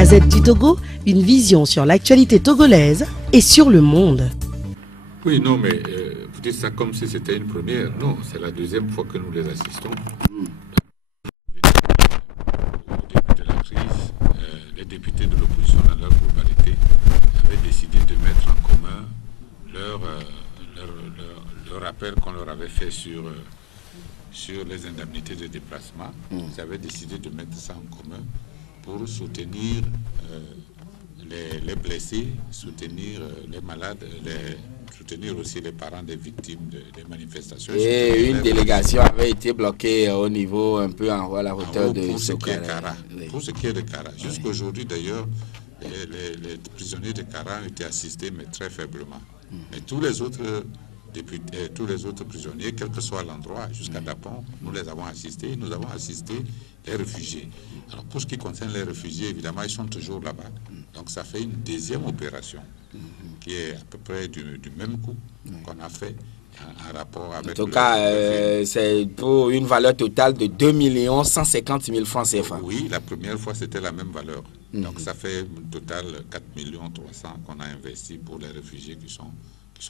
Gazette du Togo, une vision sur l'actualité togolaise et sur le monde. Oui, non, mais vous dites ça comme si c'était une première. Non, c'est la deuxième fois que nous les assistons. Au début de la crise, les députés de l'opposition dans leur globalité avaient décidé de mettre en commun leur appel qu'on leur avait fait sur les indemnités de déplacement. Ils avaient décidé de mettre ça en commun pour soutenir les blessés, soutenir les malades, soutenir aussi les parents des victimes des manifestations. Et une délégation avait été bloquée au niveau un peu en haut à la hauteur de Kara. Pour ce qui est de Kara. Jusqu'à aujourd'hui d'ailleurs, les prisonniers de Kara ont été assistés, mais très faiblement. Mais tous les autres députés, tous les autres prisonniers, quel que soit l'endroit, jusqu'à Dapon, nous les avons assistés. Nous avons assisté les réfugiés. Alors pour ce qui concerne les réfugiés, évidemment, ils sont toujours là-bas. Donc ça fait une deuxième opération qui est à peu près du même coup qu'on a fait en rapport avec... En tout cas, c'est pour une valeur totale de 2 150 000 francs CFA. Oui, la première fois, c'était la même valeur. Donc ça fait un total 4 300 000 qu'on a investi pour les réfugiés qui sont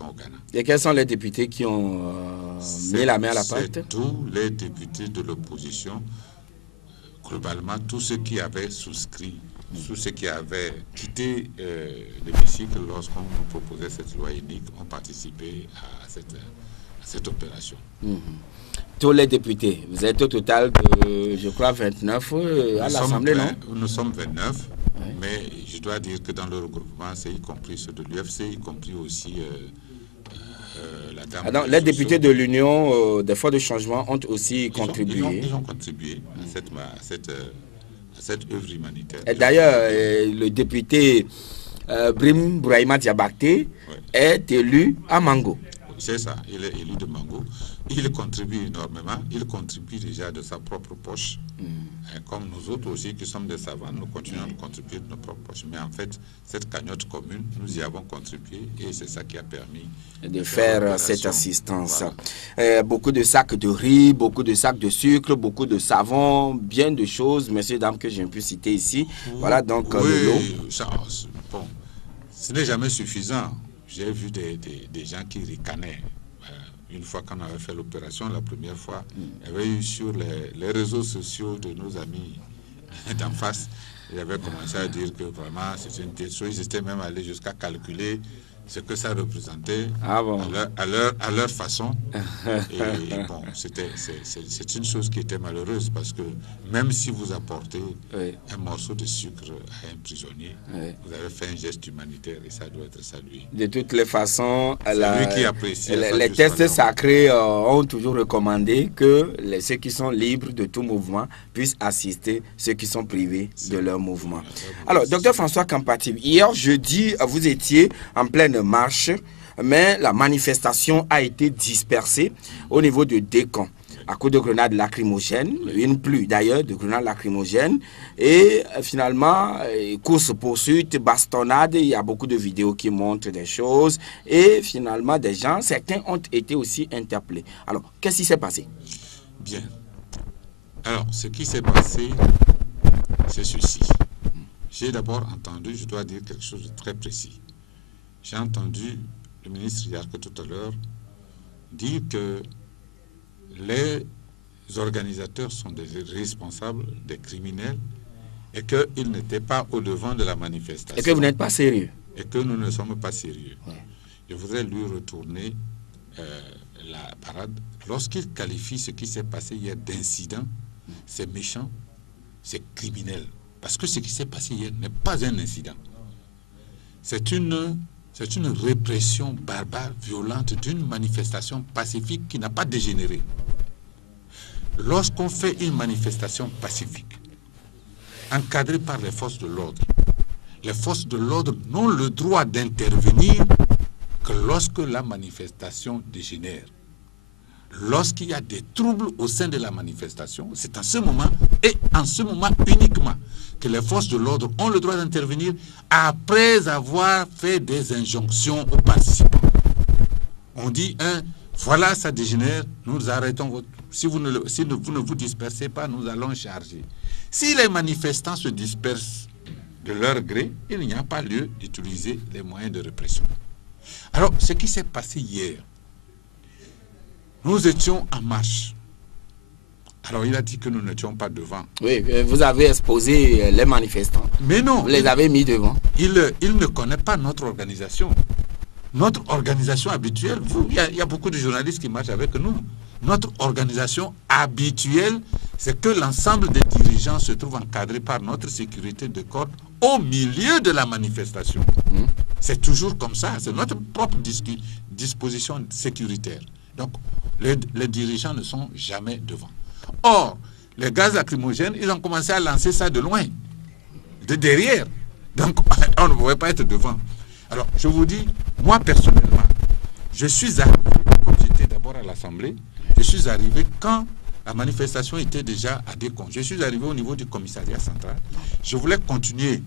au Ghana. Et quels sont les députés qui ont mis la main à la pâte? C'est tous les députés de l'opposition, globalement, tous ceux qui avaient souscrit, tous ceux qui avaient quitté l'hémicycle lorsqu'on nous proposait cette loi unique ont participé à cette opération. Tous les députés, vous êtes au total de, je crois, 29 à l'Assemblée, non? Nous sommes 29, mais je dois dire que dans le regroupement, c'est y compris ceux de l'UFC, y compris aussi la dame... Donc, les députés de l'Union des Forces de Changement ont aussi contribué. Ils ont contribué à cette œuvre humanitaire. Et d'ailleurs, le député Brim Bouraïma Diabakté est élu à Mango. C'est ça, il est élu de Mango. Il contribue énormément, il contribue déjà de sa propre poche. Comme nous autres aussi qui sommes des savants, nous continuons de contribuer de nos propres poches. Mais en fait, cette cagnotte commune, nous y avons contribué et c'est ça qui a permis de faire cette assistance. Voilà. Beaucoup de sacs de riz, beaucoup de sacs de sucre, beaucoup de savon, bien de choses, messieurs, dames, que j'ai pu citer ici. Voilà donc le lot. Bon, ce n'est jamais suffisant. J'ai vu des gens qui ricanaient. Une fois qu'on avait fait l'opération, la première fois, il y avait eu sur les réseaux sociaux de nos amis d'en face, ils avaient commencé à dire que vraiment c'est une telle chose. Ils étaient même allés jusqu'à calculer ce que ça représentait à leur façon. Et bon, c'est une chose qui était malheureuse parce que même si vous apportez un morceau de sucre à un prisonnier, vous avez fait un geste humanitaire et ça doit être salué. De toutes les façons, les textes sacrés ont toujours recommandé que ceux qui sont libres de tout mouvement puissent assister ceux qui sont privés de leur mouvement. Alors, docteur François Kampati, hier jeudi, vous étiez en pleine marche, mais la manifestation a été dispersée au niveau de Décan à cause de grenades lacrymogènes, une pluie d'ailleurs de grenades lacrymogènes, et finalement, course-poursuite, bastonnade, il y a beaucoup de vidéos qui montrent des choses, et finalement, certains ont été aussi interpellés. Alors, qu'est-ce qui s'est passé? Bien. Alors, ce qui s'est passé, c'est ceci. J'ai d'abord entendu, je dois dire quelque chose de très précis. J'ai entendu le ministre Yarko tout à l'heure dire que les organisateurs sont des responsables, des criminels, et qu'ils n'étaient pas au devant de la manifestation. Et que vous n'êtes pas sérieux. Et que nous ne sommes pas sérieux. Je voudrais lui retourner la parade. Lorsqu'il qualifie ce qui s'est passé hier d'incident, c'est méchant, c'est criminel. Parce que ce qui s'est passé hier n'est pas un incident. C'est une répression barbare, violente d'une manifestation pacifique qui n'a pas dégénéré. Lorsqu'on fait une manifestation pacifique, encadrée par les forces de l'ordre n'ont le droit d'intervenir que lorsque la manifestation dégénère. Lorsqu'il y a des troubles au sein de la manifestation, c'est en ce moment, et en ce moment uniquement, que les forces de l'ordre ont le droit d'intervenir après avoir fait des injonctions aux participants. On dit, voilà, ça dégénère, nous arrêtons votre... Si vous ne vous dispersez pas, nous allons charger. Si les manifestants se dispersent de leur gré, il n'y a pas lieu d'utiliser les moyens de répression. Alors, ce qui s'est passé hier, nous étions en marche. Alors, il a dit que nous n'étions pas devant. Oui, vous avez exposé les manifestants. Mais non. Vous les avez mis devant. Il ne connaît pas notre organisation. Notre organisation habituelle, il y a beaucoup de journalistes qui marchent avec nous. Notre organisation habituelle, c'est que l'ensemble des dirigeants se trouvent encadrés par notre sécurité de corps au milieu de la manifestation. C'est toujours comme ça, c'est notre propre disposition sécuritaire. Donc, les dirigeants ne sont jamais devant. Or, les gaz lacrymogènes, ils ont commencé à lancer ça de loin, de derrière. Donc, on ne pouvait pas être devant. Alors, je vous dis, moi personnellement, je suis arrivé, comme j'étais d'abord à l'Assemblée, je suis arrivé quand la manifestation était déjà à Décon. Je suis arrivé au niveau du commissariat central. Je voulais continuer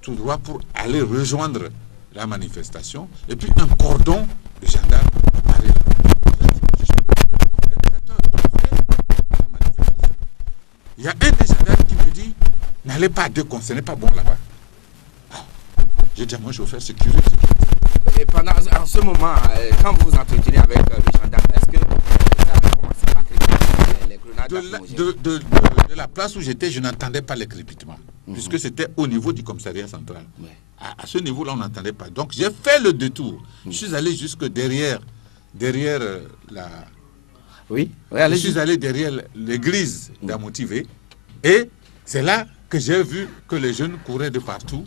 tout droit pour aller rejoindre la manifestation. Et puis un cordon de gendarmes apparaît là. Je suis organisateur de la manifestation. Il y a un des gendarmes qui me dit, n'allez pas à Décon, ce n'est pas bon là-bas. J'ai dit à mon chauffeur, sécurité. Et pendant en ce moment, quand vous vous entretenez avec les gendarmes, est-ce que ça a commencé par les grenades de la place où j'étais, je n'entendais pas les crépitements, puisque c'était au niveau du commissariat central. Ouais. À ce niveau-là, on n'entendait pas. Donc, j'ai fait le détour. Je suis allé jusque derrière la... Oui, je suis allé derrière l'église d'Amotivé, et c'est là que j'ai vu que les jeunes couraient de partout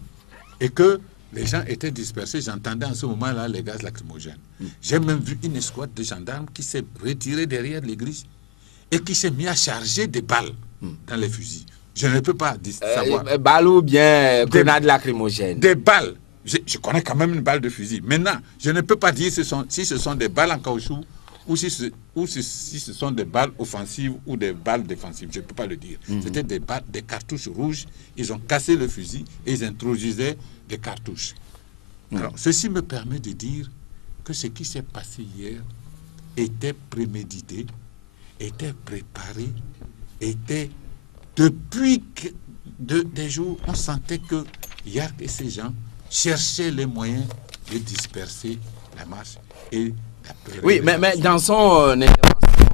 et que les gens étaient dispersés. J'entendais en ce moment-là les gaz lacrymogènes. J'ai même vu une escouade de gendarmes qui s'est retirée derrière l'église et qui s'est mis à charger des balles dans les fusils. Je ne peux pas savoir. Balles ou bien grenades lacrymogènes? Des balles. Je connais quand même une balle de fusil. Maintenant, je ne peux pas dire si ce sont des balles en caoutchouc ou si ce sont des balles offensives ou des balles défensives. Je ne peux pas le dire. C'était des cartouches rouges. Ils ont cassé le fusil et ils introduisaient des cartouches. Alors, ceci me permet de dire que ce qui s'est passé hier était prémédité, était préparé, était depuis des jours, on sentait que Yark et ces gens cherchaient les moyens de disperser la marche et d'appeler. Oui, mais dans son intervention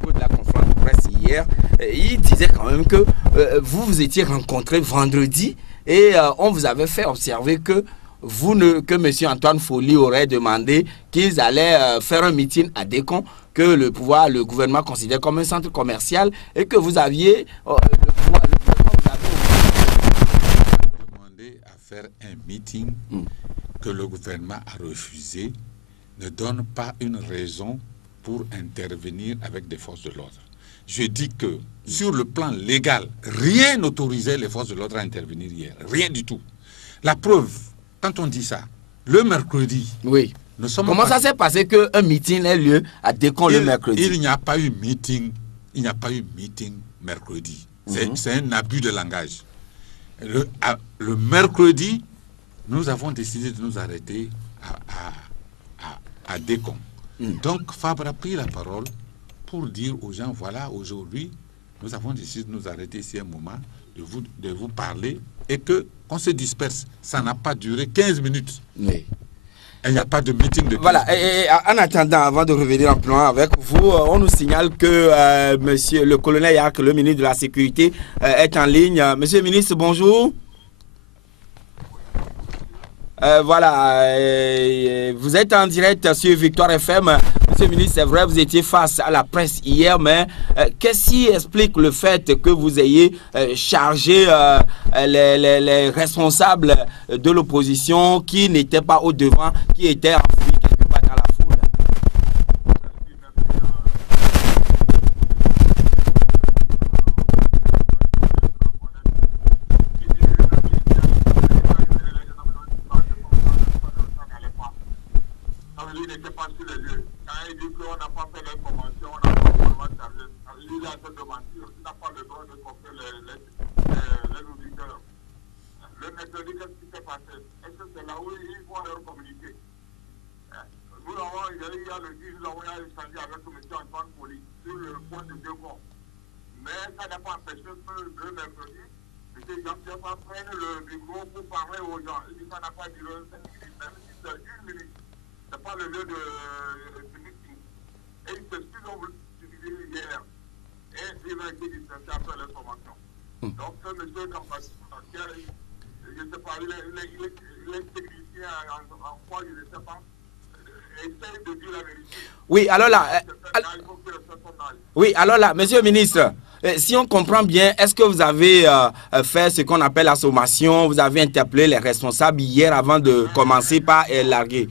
au cours de la conférence de presse hier, il disait quand même que vous étiez rencontrés vendredi et on vous avait fait observer que que M. Antoine Folly aurait demandé qu'ils allaient faire un meeting à Décon, que le gouvernement considère comme un centre commercial et que vous aviez demandé à faire un meeting que le gouvernement a refusé ne donne pas une raison pour intervenir avec des forces de l'ordre. Je dis que sur le plan légal, rien n'autorisait les forces de l'ordre à intervenir hier. Rien du tout. La preuve, quand on dit ça, le mercredi... Oui. Comment ça s'est passé qu'un meeting ait lieu à Décon le mercredi? Il n'y a pas eu meeting. Il n'y a pas eu meeting mercredi. C'est un abus de langage. Le mercredi, nous avons décidé de nous arrêter à Décon. Donc, Fabre a pris la parole pour dire aux gens, voilà, aujourd'hui, nous avons décidé de nous arrêter ici un moment, de vous parler, et qu'on se disperse. Ça n'a pas duré 15 minutes. Oui. Il n'y a pas de meeting de... Voilà, et en attendant, avant de revenir en plan avec vous, on nous signale que monsieur le colonel Yark, le ministre de la Sécurité, est en ligne. Monsieur le ministre, bonjour. Voilà, vous êtes en direct sur Victoire FM. Monsieur le ministre, c'est vrai, vous étiez face à la presse hier, mais qu'est-ce qui explique le fait que vous ayez chargé les responsables de l'opposition qui n'étaient pas au devant, qui étaient enfouis quelque part dans la foule? Il n'était pas sur les lieux. Quand il dit qu'on n'a pas fait l'information, on n'a pas vraiment chargé. Il est en train de mentir. Il n'a pas le droit de tromper les auditeurs. Le mercredi, qu'est-ce qui s'est passé? Est-ce que c'est là où ils vont leur communiquer? Nous avons, il y a le 10, nous avons échangé avec M. Antoine Folly sur le point de Décon. Mais ça n'a pas empêché que le mercredi, M. Jean-Pierre prenne le micro pour parler aux gens. Il dit ça n'a pas duré 5 minutes, même si c'est 1 minute. Ce n'est pas le lieu de meeting. Et il s'excuse, on veut l'utiliser hier. Et il a été dispensé après l'information. Donc, ce monsieur Campati, je ne sais pas, il est technicien en quoi, je ne sais pas. Essaye de dire la vérité. Oui, alors là, monsieur le ministre, si on comprend bien, est-ce que vous avez fait ce qu'on appelle la sommation, vous avez interpellé les responsables hier avant de commencer par larguer?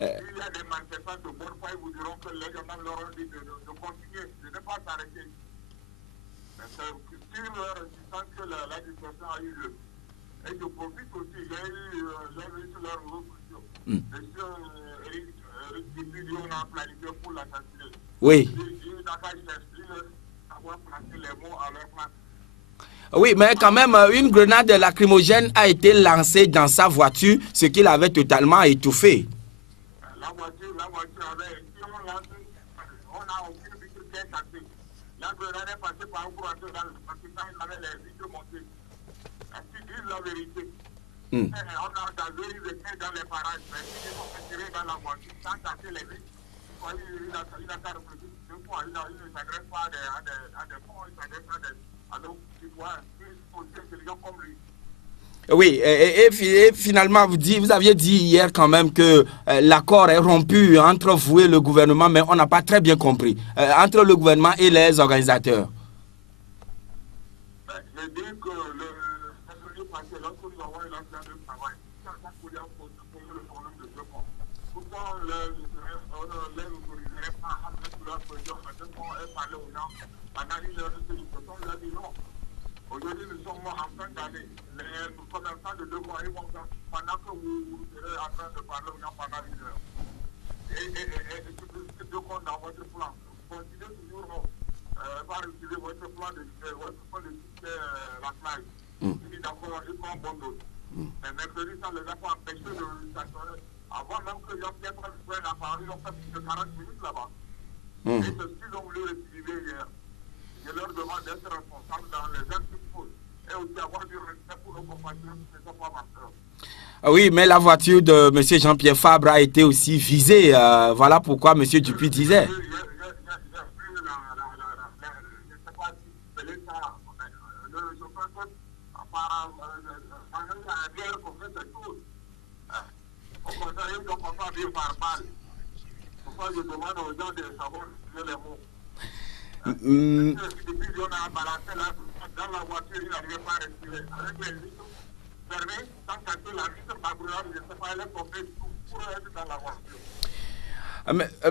Il y a des manifestants de bonne foi, ils vous diront que les gens leur ont dit de continuer, de ne pas s'arrêter. Mais c'est sur leur insistance que la discussion a eu lieu. Et je profite aussi, j'ai vu sur leur réseaux sociaux. Monsieur Eric Dipudi, on a planifié pour l'assassiner. Oui. Il n'a qu'à chercher avoir placé les mots à leur place. Oui, mais quand même, une grenade lacrymogène a été lancée dans sa voiture, ce qui l'avait totalement étouffé. La voiture avait, si on lance, on n'a aucune vitre qui est cassée. La grenade est passée par un courageau dans le Pakistan, il avait les vitres montées. S'ils disent la vérité, on a gazé dans les parages, mais s'ils sont retirés dans la voiture, sans casser les vitres, il n'a qu'à réfléchir deux fois, il ne s'adresse pas à des fonds, il s'adresse à nos citoyens, qui sont aussi intelligents comme lui. Oui, et finalement, vous aviez dit hier quand même que l'accord est rompu entre vous et le gouvernement, mais on n'a pas très bien compris, entre le gouvernement et les organisateurs. Je dis que le passé, lorsque nous avons eu l'accident de travail, ça pouvait poser le problème de deux points. Pourquoi on ne les autoriserait pas à mettre sous leur pression, maintenant on est parlé aux gens pendant une heure de discussion, on leur dit non. Aujourd'hui, nous sommes en fin d'année. Les commerçants de deux mois, ils vont faire pendant que vous serez en train de parler aux gens pendant une heure. Et ces deux comptes dans votre plan. Continuez toujours par utiliser votre plan de succès, la slide. Il est d'accord, ils font bon dos. Mais mercredi, ça ne les a pas empêchés de s'assurer. Avant même que Jean-Pierre prenne la parole, ils ont fait plus de 40 minutes là-bas. Et c'est ce qu'ils ont voulu récidiver hier. Je leur demande d'être responsables dans les actes qu'ils posent et aussi avoir du respect pour nos compatriotes qui ne sont pas marqueurs. Oui, mais la voiture de M. Jean-Pierre Fabre a été aussi visée. Voilà pourquoi M. Dupuis disait. Je ne sais pas si c'est l'État, le chauffeur peut, apparemment, bien comprendre cette chose. Au contraire, ils ne sont pas bien par balle. Pourquoi je demande aux gens de savoir utiliser les mots. Depuis on a balancé là, dans la voiture, il n'arrivait pas à respirer. Avec les vitres fermées, sans casser la vitre, ma brûlure, je ne sais pas, elle est tombée pour être dans la voiture.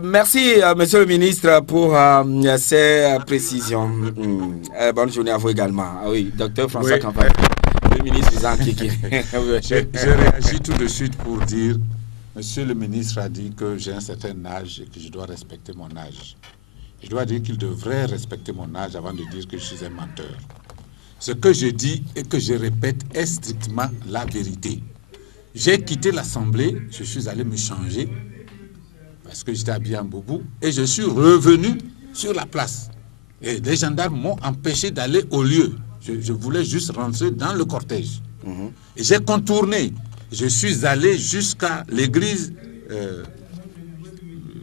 Merci, monsieur le ministre, pour ces précisions. Bonne journée à vous également. Ah oui, docteur François Campati, le ministre Jean Kiki. Je réagis tout de suite pour dire, monsieur le ministre a dit que j'ai un certain âge et que je dois respecter mon âge. Je dois dire qu'il devrait respecter mon âge avant de dire que je suis un menteur. Ce que je dis et que je répète est strictement la vérité. J'ai quitté l'Assemblée, je suis allé me changer parce que j'étais habillé en boubou et je suis revenu sur la place. Et les gendarmes m'ont empêché d'aller au lieu. Je voulais juste rentrer dans le cortège. Et j'ai contourné. Je suis allé jusqu'à l'église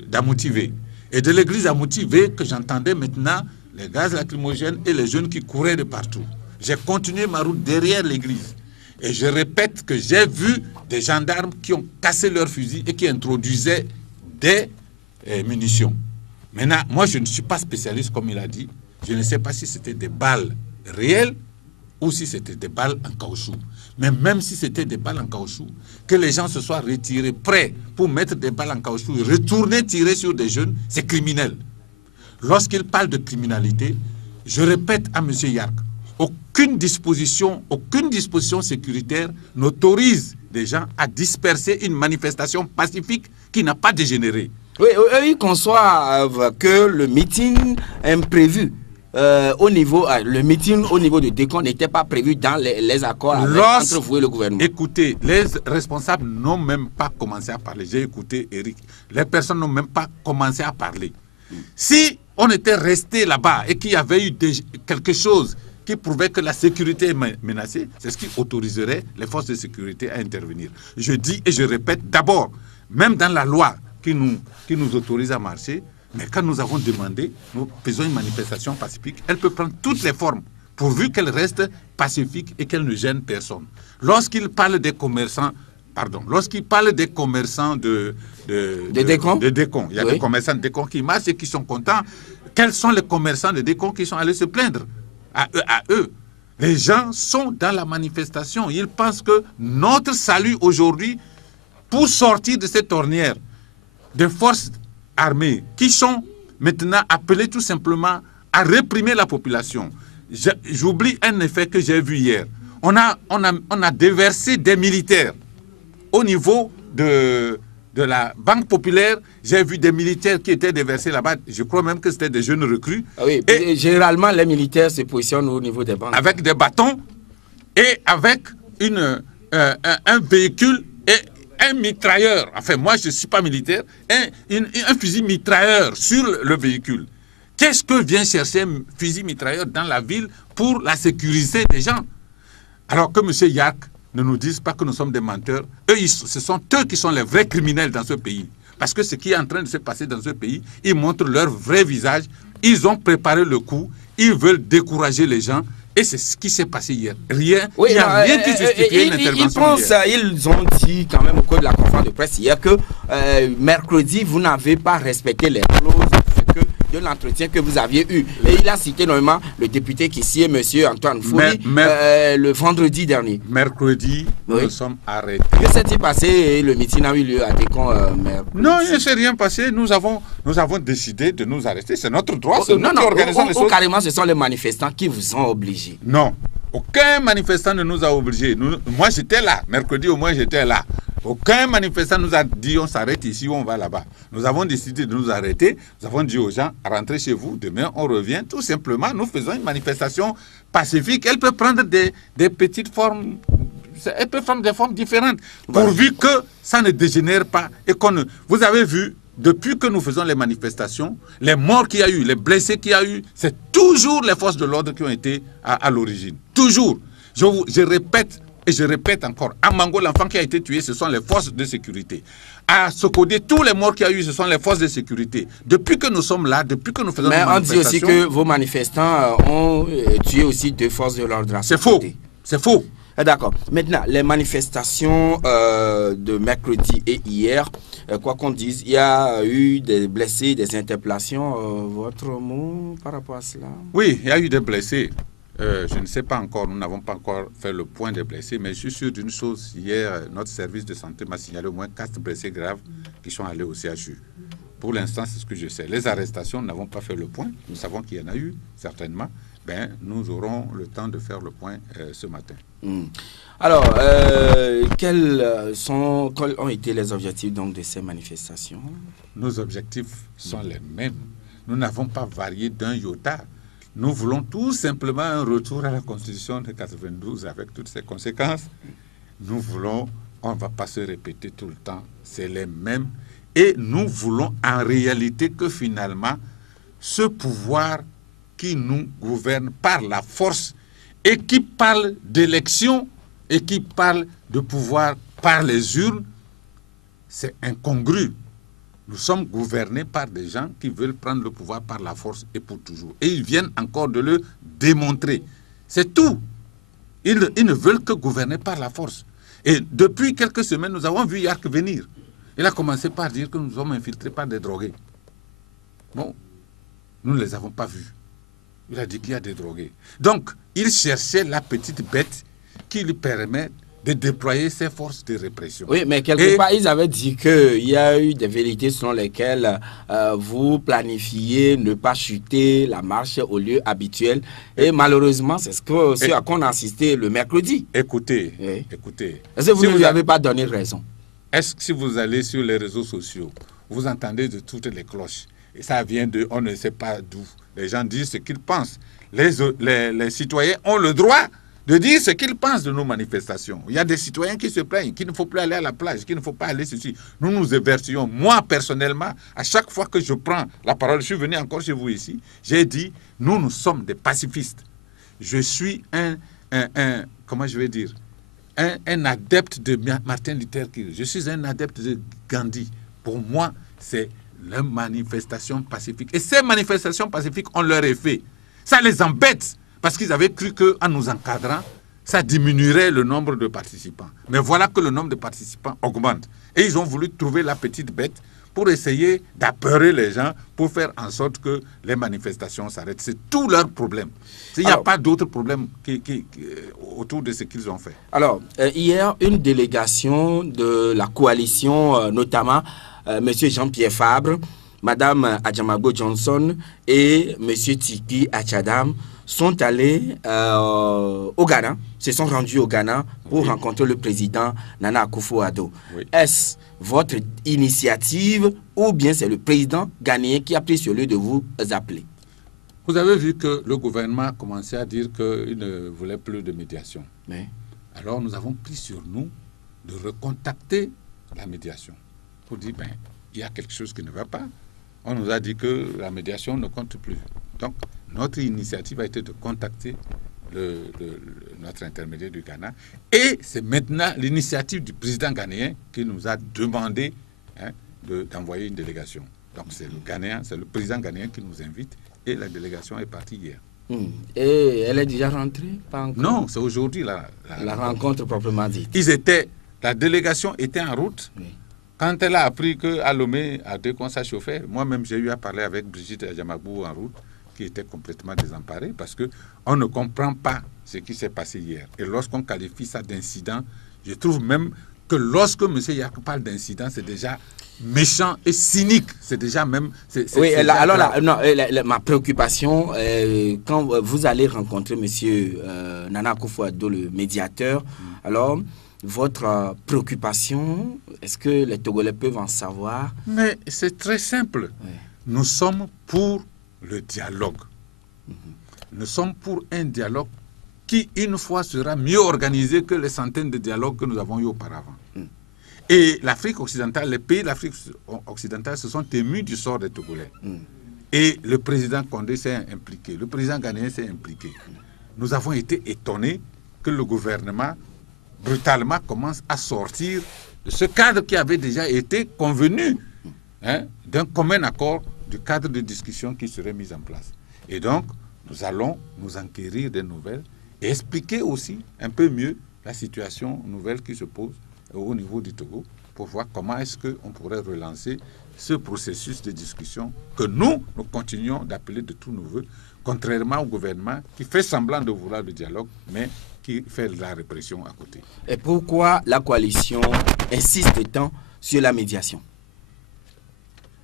d'Amoutivé. Et de l'église à motiver que j'entendais maintenant les gaz lacrymogènes et les jeunes qui couraient de partout. J'ai continué ma route derrière l'église. Et je répète que j'ai vu des gendarmes qui ont cassé leurs fusils et qui introduisaient des munitions. Maintenant, moi, je ne suis pas spécialiste, comme il a dit. Je ne sais pas si c'était des balles réelles ou si c'était des balles en caoutchouc. Mais même si c'était des balles en caoutchouc, que les gens se soient retirés, prêts pour mettre des balles en caoutchouc, retourner tirer sur des jeunes, c'est criminel. Lorsqu'il parle de criminalité, je répète à M. Yark, aucune disposition sécuritaire n'autorise des gens à disperser une manifestation pacifique qui n'a pas dégénéré. Oui, ils conçoivent que le meeting imprévu le meeting au niveau de Décon n'était pas prévu dans les accords entre vous et le gouvernement. Écoutez, les responsables n'ont même pas commencé à parler. J'ai écouté Eric. Les personnes n'ont même pas commencé à parler. Si on était resté là-bas et qu'il y avait eu quelque chose qui prouvait que la sécurité est menacée, c'est ce qui autoriserait les forces de sécurité à intervenir. Je dis et je répète, d'abord, même dans la loi qui nous autorise à marcher, mais quand nous avons demandé, nous faisons une manifestation pacifique, elle peut prendre toutes les formes, pourvu qu'elle reste pacifique et qu'elle ne gêne personne. Lorsqu'il parle des commerçants, lorsqu'il parle des commerçants de Décon, il y a des commerçants de Décon qui marchent et qui sont contents. Quels sont les commerçants de Décon qui sont allés se plaindre à eux? Les gens sont dans la manifestation. Ils pensent que notre salut aujourd'hui, pour sortir de cette ornière, des forces armées qui sont maintenant appelées tout simplement à réprimer la population. J'oublie un effet que j'ai vu hier. On a déversé des militaires au niveau de la Banque populaire. J'ai vu des militaires qui étaient déversés là-bas. Je crois même que c'était des jeunes recrues. Oui, et généralement, les militaires se positionnent au niveau des banques. Avec des bâtons et avec un véhicule et un mitrailleur. Enfin, moi, je ne suis pas militaire. Un fusil mitrailleur sur le véhicule. Qu'est-ce que vient chercher un fusil mitrailleur dans la ville pour la sécurité des gens? Alors que M. Yark ne nous dise pas que nous sommes des menteurs. Ce sont eux qui sont les vrais criminels dans ce pays. Parce que ce qui est en train de se passer dans ce pays, ils montrent leur vrai visage. Ils ont préparé le coup. Ils veulent décourager les gens. Et c'est ce qui s'est passé hier. Rien. Il n'y a rien qui justifie une intervention hier. Ils ont dit quand même au cours de la conférence de presse hier que mercredi, vous n'avez pas respecté les clauses de l'entretien que vous aviez eu. Et il a cité normalement le député qui sied, M. Antoine Fouly, le vendredi dernier. Mercredi, nous sommes arrêtés. Que s'est-il passé? Le meeting a eu lieu à Décon mercredi. Non, il ne s'est rien passé. Nous avons décidé de nous arrêter. C'est notre droit. C'est nous qui organisons les choses. Carrément, ce sont les manifestants qui vous ont obligés. Non. Aucun manifestant ne nous a obligés. Moi, j'étais là. Mercredi, au moins, j'étais là. Aucun manifestant nous a dit on s'arrête ici ou on va là-bas. Nous avons décidé de nous arrêter. Nous avons dit aux gens, rentrez chez vous. Demain, on revient. Tout simplement, nous faisons une manifestation pacifique. Elle peut prendre des petites formes. Elle peut prendre des formes différentes. Pourvu que ça ne dégénère pas. Et vous avez vu, depuis que nous faisons les manifestations, les morts qu'il y a eu, les blessés qu'il y a eu, c'est toujours les forces de l'ordre qui ont été à l'origine. Toujours. Je répète. Et je répète encore, à Mango, l'enfant qui a été tué, ce sont les forces de sécurité. À Sokodé, tous les morts qu'il y a eu, ce sont les forces de sécurité. Depuis que nous sommes là, depuis que nous faisons des manifestations... Mais on dit aussi que vos manifestants ont tué aussi deux forces de l'ordre. C'est faux. C'est faux. D'accord. Maintenant, les manifestations de mercredi et hier, quoi qu'on dise, il y a eu des blessés, des interpellations. Votre mot par rapport à cela? Oui, il y a eu des blessés. Je ne sais pas encore, nous n'avons pas encore fait le point des blessés, mais je suis sûr d'une chose. Hier, notre service de santé m'a signalé au moins 4 blessés graves qui sont allés au CHU. Pour l'instant, c'est ce que je sais. Les arrestations, nous n'avons pas fait le point. Nous savons qu'il y en a eu, certainement. Nous aurons le temps de faire le point ce matin. Alors, quels ont été les objectifs donc, de ces manifestations? Nos objectifs sont les mêmes. Nous n'avons pas varié d'un iota. Nous voulons tout simplement un retour à la Constitution de 92 avec toutes ses conséquences. Nous voulons, on ne va pas se répéter tout le temps, c'est les mêmes. Et nous voulons en réalité que finalement, ce pouvoir qui nous gouverne par la force et qui parle d'élection et qui parle de pouvoir par les urnes, c'est incongru. Nous sommes gouvernés par des gens qui veulent prendre le pouvoir par la force et pour toujours. Et ils viennent encore de le démontrer. C'est tout. Ils ne veulent que gouverner par la force. Et depuis quelques semaines, nous avons vu Yark venir. Il a commencé par dire que nous sommes infiltrés par des drogués. Bon, nous ne les avons pas vus. Il a dit qu'il y a des drogués. Donc, il cherchait la petite bête qui lui permet de déployer ses forces de répression. Oui, mais quelque part, ils avaient dit qu'il y a eu des vérités selon lesquelles vous planifiez ne pas chuter la marche au lieu habituel. Et malheureusement, c'est ce à quoi on a assisté le mercredi. Écoutez. Est-ce que vous ne lui avez pas donné raison? Est-ce que si vous allez sur les réseaux sociaux, vous entendez de toutes les cloches, et ça vient de, on ne sait pas d'où. Les gens disent ce qu'ils pensent. Les citoyens ont le droit de dire ce qu'ils pensent de nos manifestations. Il y a des citoyens qui se plaignent, qu'il ne faut plus aller à la plage, qu'il ne faut pas aller ceci. Nous nous évertuons. Moi, personnellement, à chaque fois que je prends la parole, je suis venu encore chez vous ici, j'ai dit, nous sommes des pacifistes. je suis comment je vais dire, un adepte de Martin Luther King. Je suis un adepte de Gandhi. Pour moi, c'est la manifestation pacifique. Et ces manifestations pacifiques ont leur effet. Ça les embête parce qu'ils avaient cru qu'en nous encadrant, ça diminuerait le nombre de participants. Mais voilà que le nombre de participants augmente. Et ils ont voulu trouver la petite bête pour essayer d'apeurer les gens, pour faire en sorte que les manifestations s'arrêtent. C'est tout leur problème. Il n'y a pas d'autre problème autour de ce qu'ils ont fait. Alors, hier, une délégation de la coalition, notamment M. Jean-Pierre Fabre, Mme Adjamago Johnson et M. Tiki Achadam sont allés au Ghana, se sont rendus au Ghana pour rencontrer le président Nana Akufo-Addo. Oui. Est-ce votre initiative ou bien c'est le président ghanéen qui a pris sur lui de vous appeler? Vous avez vu que le gouvernement a commencé à dire qu'il ne voulait plus de médiation. Oui. Alors nous avons pris sur nous de recontacter la médiation pour dire, il y a quelque chose qui ne va pas. On nous a dit que la médiation ne compte plus. Donc, notre initiative a été de contacter notre intermédiaire du Ghana. Et c'est maintenant l'initiative du président ghanéen qui nous a demandé d'envoyer une délégation. Donc, c'est le président ghanéen qui nous invite et la délégation est partie hier. Et elle est déjà rentrée? Pas encore. Non, c'est aujourd'hui la rencontre proprement dite. La délégation était en route. Oui. Quand elle a appris qu'à Lomé, à deux qu'on s'achauffait, moi-même j'ai eu à parler avec Brigitte Adjamagou en route, qui était complètement désemparée parce qu'on ne comprend pas ce qui s'est passé hier. Et lorsqu'on qualifie ça d'incident, je trouve même que lorsque M. Yak parle d'incident, c'est déjà méchant et cynique. C'est déjà même... ma préoccupation, quand vous allez rencontrer M. Nana Akufo-Addo, le médiateur, alors... Votre préoccupation, est-ce que les Togolais peuvent en savoir? Mais c'est très simple. Oui. Nous sommes pour le dialogue. Nous sommes pour un dialogue qui, une fois, sera mieux organisé que les centaines de dialogues que nous avons eu auparavant. Et l'Afrique occidentale, les pays de l'Afrique occidentale se sont émus du sort des Togolais. Et le président Condé s'est impliqué, le président ghanéen s'est impliqué. Nous avons été étonnés que le gouvernement brutalement commence à sortir de ce cadre qui avait déjà été convenu d'un commun accord du cadre de discussion qui serait mis en place. Et donc, nous allons nous enquérir des nouvelles et expliquer aussi un peu mieux la situation nouvelle qui se pose au niveau du Togo pour voir comment est-ce qu'on pourrait relancer ce processus de discussion que nous continuons d'appeler de tous nos voeux, contrairement au gouvernement qui fait semblant de vouloir le dialogue, mais qui fait de la répression à côté. Et pourquoi la coalition insiste tant sur la médiation?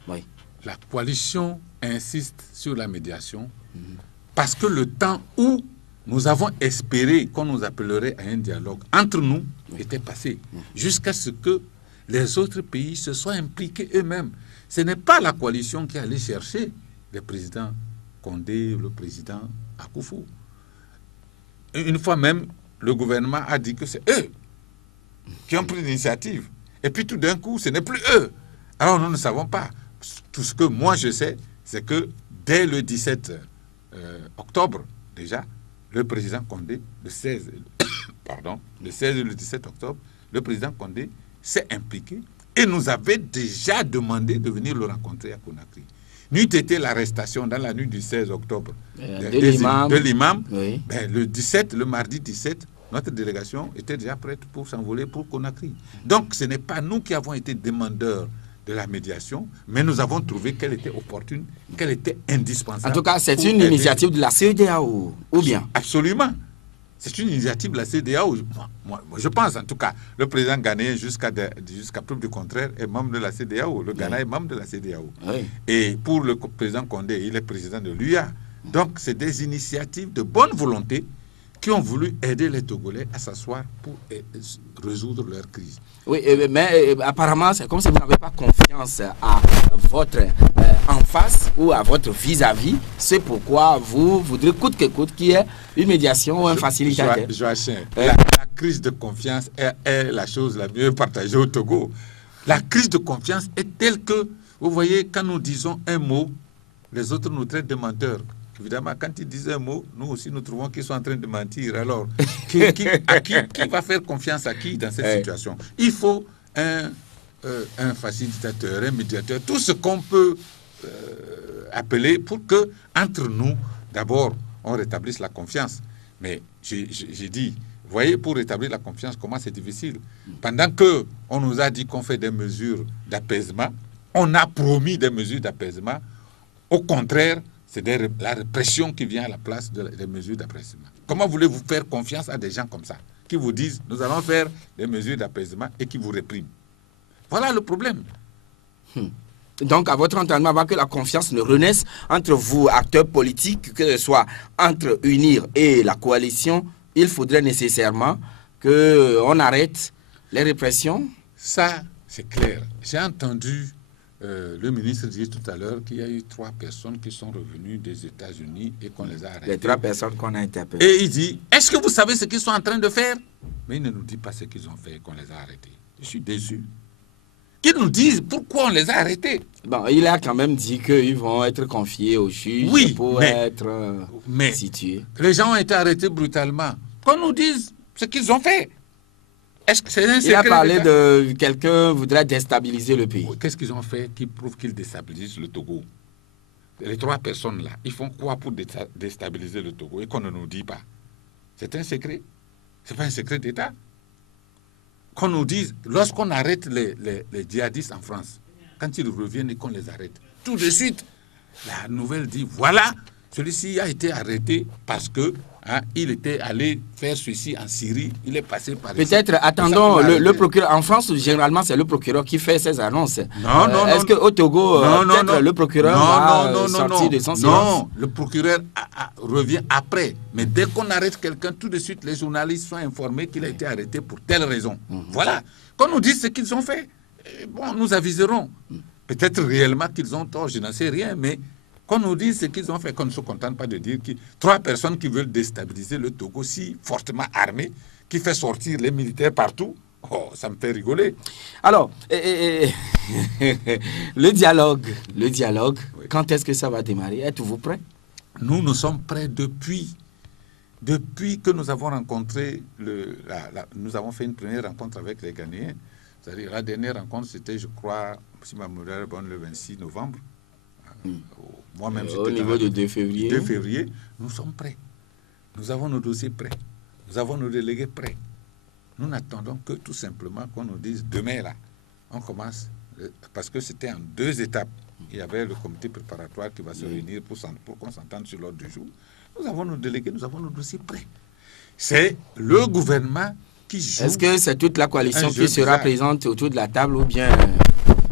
Oui. La coalition insiste sur la médiation parce que le temps où nous avons espéré qu'on nous appellerait à un dialogue entre nous était passé, jusqu'à ce que les autres pays se soient impliqués eux-mêmes. Ce n'est pas la coalition qui allait chercher le président Condé, le président Akufo. Une fois même, le gouvernement a dit que c'est eux qui ont pris l'initiative. Et puis tout d'un coup, ce n'est plus eux. Alors nous ne savons pas. Tout ce que moi je sais, c'est que dès le 17 octobre, déjà, le président Condé, le 16 et le 17 octobre, le président Condé s'est impliqué et nous avait déjà demandé de venir le rencontrer à Conakry. N'eût été l'arrestation dans la nuit du 16 octobre de l'imam, oui. Le mardi 17, notre délégation était déjà prête pour s'envoler pour Conakry. Donc ce n'est pas nous qui avons été demandeurs de la médiation, mais nous avons trouvé qu'elle était opportune, qu'elle était indispensable. En tout cas, c'est une initiative de la CEDEAO, ou bien? Absolument. C'est une initiative de la CEDEAO. Moi, je pense, en tout cas, le président ghanéen, jusqu'à preuve du contraire, est membre de la CEDEAO. Le Ghana est membre de la CEDEAO. Oui. Et pour le président Condé, il est président de l'UA. Donc, c'est des initiatives de bonne volonté qui ont voulu aider les Togolais à s'asseoir pour résoudre leur crise. Oui, mais apparemment, c'est comme si vous n'avez pas confiance à votre en face ou à votre vis-à-vis. C'est pourquoi vous voudrez coûte que coûte qu'il y ait une médiation ou un facilitateur. Joachim, la crise de confiance est la chose la mieux partagée au Togo. La crise de confiance est telle que, vous voyez, quand nous disons un mot, les autres nous traitent de menteurs. évidemment, quand ils disent un mot, nous aussi, nous trouvons qu'ils sont en train de mentir. Alors, qui va faire confiance à qui dans cette situation? Il faut un facilitateur, un médiateur, tout ce qu'on peut appeler pour que, entre nous, d'abord, on rétablisse la confiance. Mais j'ai dit, vous voyez, pour rétablir la confiance, comment c'est difficile. Pendant qu'on nous a dit qu'on fait des mesures d'apaisement, on a promis des mesures d'apaisement. Au contraire, c'est la répression qui vient à la place des mesures d'apaisement. Comment voulez-vous faire confiance à des gens comme ça, qui vous disent, nous allons faire des mesures d'apaisement et qui vous répriment? Voilà le problème. Donc, à votre entendement, avant que la confiance ne renaisse entre vous, acteurs politiques, que ce soit entre UNIR et la coalition, il faudrait nécessairement qu'on arrête les répressions? Ça, c'est clair. J'ai entendu le ministre dire tout à l'heure qu'il y a eu 3 personnes qui sont revenues des États-Unis et qu'on les a arrêtées. Les 3 personnes qu'on a interpellées. Et il dit, est-ce que vous savez ce qu'ils sont en train de faire? Mais il ne nous dit pas ce qu'ils ont fait, qu'on les a arrêtés. Je suis déçu. Qu'ils nous disent pourquoi on les a arrêtés. Bon, il a quand même dit qu'ils vont être confiés au juge pour être situés. Les gens ont été arrêtés brutalement. Qu'on nous dise ce qu'ils ont fait. Est-ce que c'est un secret? Il a parlé de quelqu'un voudrait déstabiliser le pays. Qu'est-ce qu'ils ont fait qui prouve qu'ils déstabilisent le Togo? Les 3 personnes-là, ils font quoi pour déstabiliser le Togo et qu'on ne nous dit pas? C'est un secret? Ce n'est pas un secret d'État? Qu'on nous dise, lorsqu'on arrête les djihadistes en France, quand ils reviennent et qu'on les arrête, tout de suite, la nouvelle dit, voilà, celui-ci a été arrêté parce que il était allé faire ceci en Syrie, il est passé par... Peut-être, attendons, le procureur, en France, généralement, c'est le procureur qui fait ces annonces. Non. Est-ce qu'au Togo, peut-être le procureur va sortir de son silence? Non, le procureur revient après. Mais dès qu'on arrête quelqu'un, tout de suite, les journalistes sont informés qu'il a été arrêté pour telle raison. Voilà. Qu'on nous dise ce qu'ils ont fait, bon, nous aviserons. Peut-être réellement qu'ils ont tort, je n'en sais rien, mais... qu'on nous dise ce qu'ils ont fait, qu'on ne se contente pas de dire que 3 personnes qui veulent déstabiliser le Togo, si fortement armées, qui fait sortir les militaires partout, oh, ça me fait rigoler. Alors, le dialogue, oui. Quand est-ce que ça va démarrer? Êtes-vous prêts? Nous sommes prêts depuis que nous avons rencontré, nous avons fait une première rencontre avec les Ghanéens. C'est-à-dire la dernière rencontre, c'était, je crois, si ma mémoire est bonne, le 26 novembre. Moi-même, au niveau de 2 février. 2 février, nous sommes prêts. Nous avons nos dossiers prêts. Nous avons nos délégués prêts. Nous n'attendons que tout simplement qu'on nous dise demain, là, on commence. Parce que c'était en 2 étapes. Il y avait le comité préparatoire qui va se réunir pour qu'on s'entende sur l'ordre du jour. Nous avons nos délégués, nous avons nos dossiers prêts. C'est le gouvernement qui joue. Est-ce que c'est toute la coalition qui sera présente autour de la table ou bien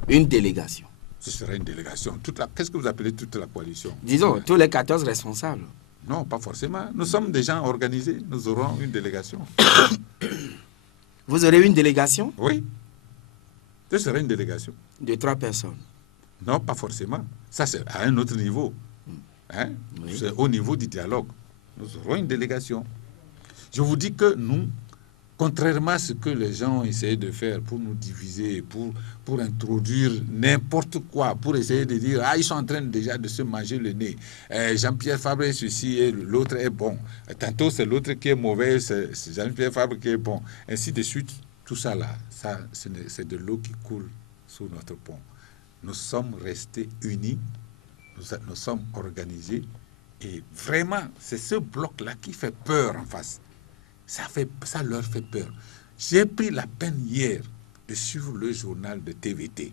une délégation? Ce serait une délégation. Qu'est-ce que vous appelez toute la coalition? Disons, tous les 14 responsables. Non, pas forcément. Nous sommes des gens organisés. Nous aurons une délégation. Vous aurez une délégation? Oui. Ce serait une délégation. De 3 personnes? Non, pas forcément. Ça, c'est à un autre niveau. Hein? Oui. C'est au niveau du dialogue. Nous aurons une délégation. Je vous dis que nous, contrairement à ce que les gens essayent de faire pour nous diviser, pour introduire n'importe quoi, pour essayer de dire, ils sont en train déjà de se manger le nez. Jean-Pierre Fabre est ceci et l'autre est bon. Tantôt, c'est l'autre qui est mauvais, c'est Jean-Pierre Fabre qui est bon. Ainsi de suite, tout ça là, c'est de l'eau qui coule sous notre pont. Nous sommes restés unis, nous sommes organisés et vraiment, c'est ce bloc-là qui fait peur en face. Ça leur fait peur. J'ai pris la peine hier de suivre le journal de TVT.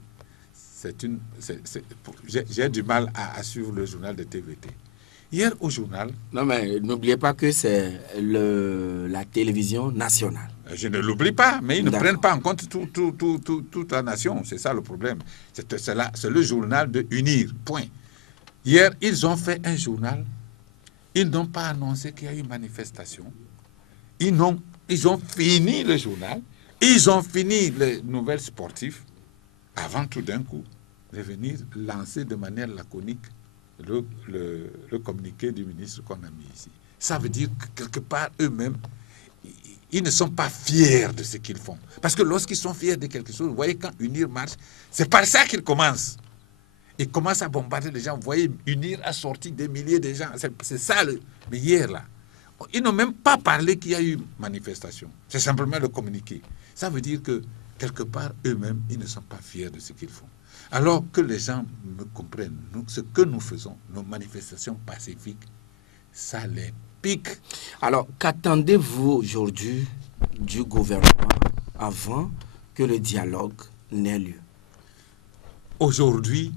J'ai du mal à suivre le journal de TVT. Hier au journal... Non, mais n'oubliez pas que c'est la télévision nationale. Je ne l'oublie pas, mais ils ne prennent pas en compte toute la nation. C'est ça le problème. C'est le journal de UNIR, point. Hier, ils ont fait un journal. Ils n'ont pas annoncé qu'il y a eu une manifestation. Ils ont fini le journal, ils ont fini les nouvelles sportives, avant tout d'un coup de venir lancer de manière laconique le communiqué du ministre qu'on a mis ici. Ça veut dire que quelque part, eux-mêmes, ils ne sont pas fiers de ce qu'ils font. Parce que lorsqu'ils sont fiers de quelque chose, vous voyez, quand UNIR marche, c'est par ça qu'ils commencent. Ils commencent à bombarder les gens. Vous voyez, unir a sorti des milliers de gens. C'est ça. Mais hier, là, ils n'ont même pas parlé qu'il y a eu manifestation. C'est simplement le communiqué. Ça veut dire que, quelque part, eux-mêmes, ils ne sont pas fiers de ce qu'ils font. Alors que les gens me comprennent, ce que nous faisons, nos manifestations pacifiques, ça les pique. Alors, qu'attendez-vous aujourd'hui du gouvernement avant que le dialogue n'ait lieu? Aujourd'hui,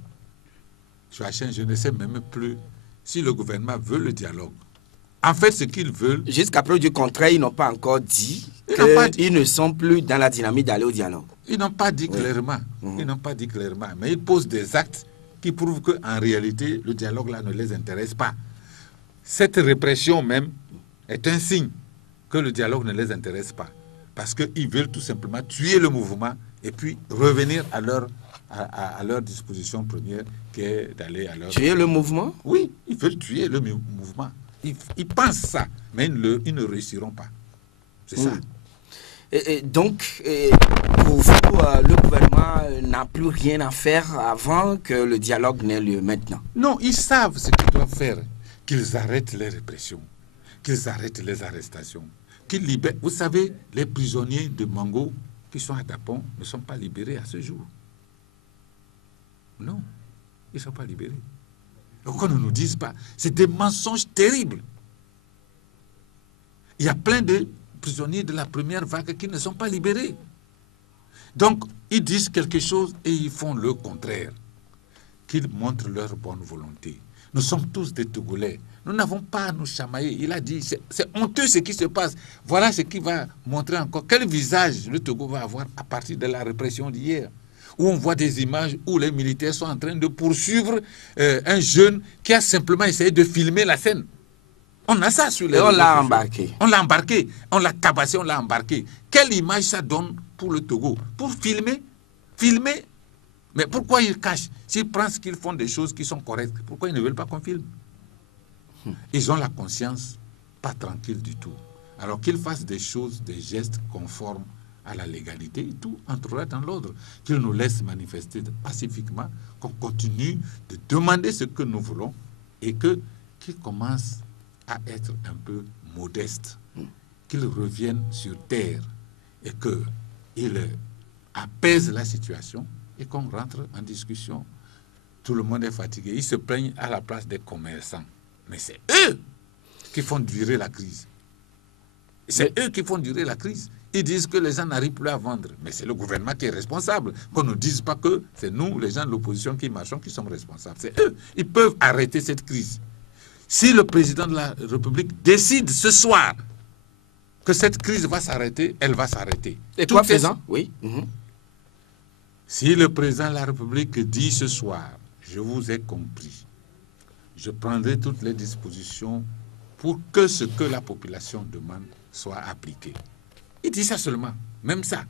Joachim, je ne sais même plus si le gouvernement veut le dialogue. En fait, ce qu'ils veulent... Jusqu'à preuve du contraire, ils n'ont pas encore dit qu'ils ne sont plus dans la dynamique d'aller au dialogue. Ils n'ont pas dit clairement. Ils n'ont pas dit clairement. Mais ils posent des actes qui prouvent qu'en réalité, le dialogue là ne les intéresse pas. Cette répression même est un signe que le dialogue ne les intéresse pas. Parce qu'ils veulent tout simplement tuer le mouvement et puis revenir à leur disposition première, qui est d'aller à leur... Tuer le mouvement? Oui, ils veulent tuer le mouvement. Ils pensent ça, mais ils ne réussiront pas. C'est ça. Et donc, pour vous, le gouvernement n'a plus rien à faire avant que le dialogue n'ait lieu maintenant? Non, ils savent ce qu'ils doivent faire. Qu'ils arrêtent les répressions, qu'ils arrêtent les arrestations, qu'ils libèrent. Vous savez, les prisonniers de Mango qui sont à Dapon ne sont pas libérés à ce jour. Non, ils ne sont pas libérés. Donc qu'on ne nous dise pas, c'est des mensonges terribles. Il y a plein de prisonniers de la première vague qui ne sont pas libérés. Donc, ils disent quelque chose et ils font le contraire. Qu'ils montrent leur bonne volonté. Nous sommes tous des Togolais. Nous n'avons pas à nous chamailler. Il a dit, c'est honteux ce qui se passe. Voilà ce qui va montrer encore quel visage le Togo va avoir à partir de la répression d'hier. Où on voit des images où les militaires sont en train de poursuivre un jeune qui a simplement essayé de filmer la scène. On a ça sur les réseaux sociaux. On l'a embarqué. On l'a embarqué. On l'a tabassé, on l'a embarqué. Quelle image ça donne pour le Togo? Pour filmer? Filmer? Mais pourquoi ils cachent? S'ils pensent qu'ils font des choses qui sont correctes, pourquoi ils ne veulent pas qu'on filme? Ils ont la conscience pas tranquille du tout. Alors qu'ils fassent des choses, des gestes conformes à la légalité, et tout entrera dans l'ordre. Qu'ils nous laissent manifester pacifiquement, qu'on continue de demander ce que nous voulons et qu'ils commencent à être un peu modestes, qu'ils reviennent sur terre et qu'ils apaisent la situation et qu'on rentre en discussion. Tout le monde est fatigué. Ils se plaignent à la place des commerçants. Mais c'est eux qui font durer la crise. C'est eux qui font durer la crise. Ils disent que les gens n'arrivent plus à vendre. Mais c'est le gouvernement qui est responsable. Qu'on ne dise pas que c'est nous, les gens de l'opposition qui marchons, qui sommes responsables. C'est eux. Ils peuvent arrêter cette crise. Si le président de la République décide ce soir que cette crise va s'arrêter, elle va s'arrêter. Et toi, faisant? Oui. Si le président de la République dit ce soir, je vous ai compris, je prendrai toutes les dispositions pour que ce que la population demande soit appliqué. Il dit ça seulement, même ça,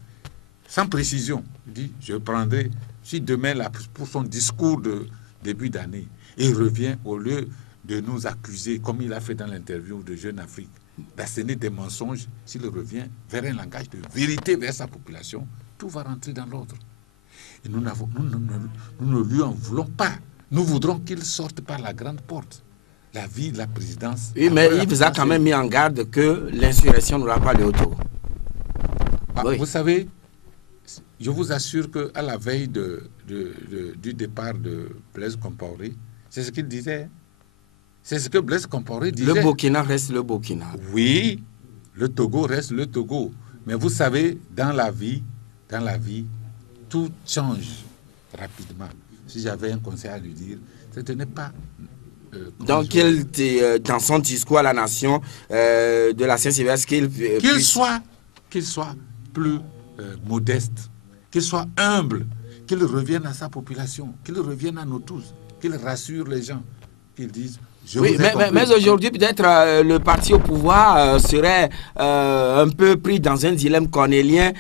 sans précision. Il dit, je prendrai, si demain, pour son discours de début d'année, il revient au lieu de nous accuser, comme il a fait dans l'interview de Jeune Afrique, d'asséner des mensonges, s'il revient vers un langage de vérité vers sa population, tout va rentrer dans l'ordre. Et nous ne lui en voulons pas. Nous voudrons qu'il sorte par la grande porte. La vie de la présidence... Oui, mais il vous a quand même mis en garde que l'insurrection n'aura pas lieu au Togo. Oui. Vous savez, je vous assure qu'à la veille du départ de Blaise Compaoré, c'est ce qu'il disait. C'est ce que Blaise Compaoré disait. Le Burkina reste le Burkina. Oui, le Togo reste le Togo. Mais vous savez, dans la vie, tout change rapidement. Si j'avais un conseil à lui dire, ce n'est pas... Donc, dans son discours à la nation de la Saint-Sylvestre, qu'il soit plus modeste, qu'il soit humble, qu'il revienne à sa population, qu'il revienne à nous tous, qu'il rassure les gens, qu'il dise... Oui, mais aujourd'hui, peut-être le parti au pouvoir serait un peu pris dans un dilemme cornélien.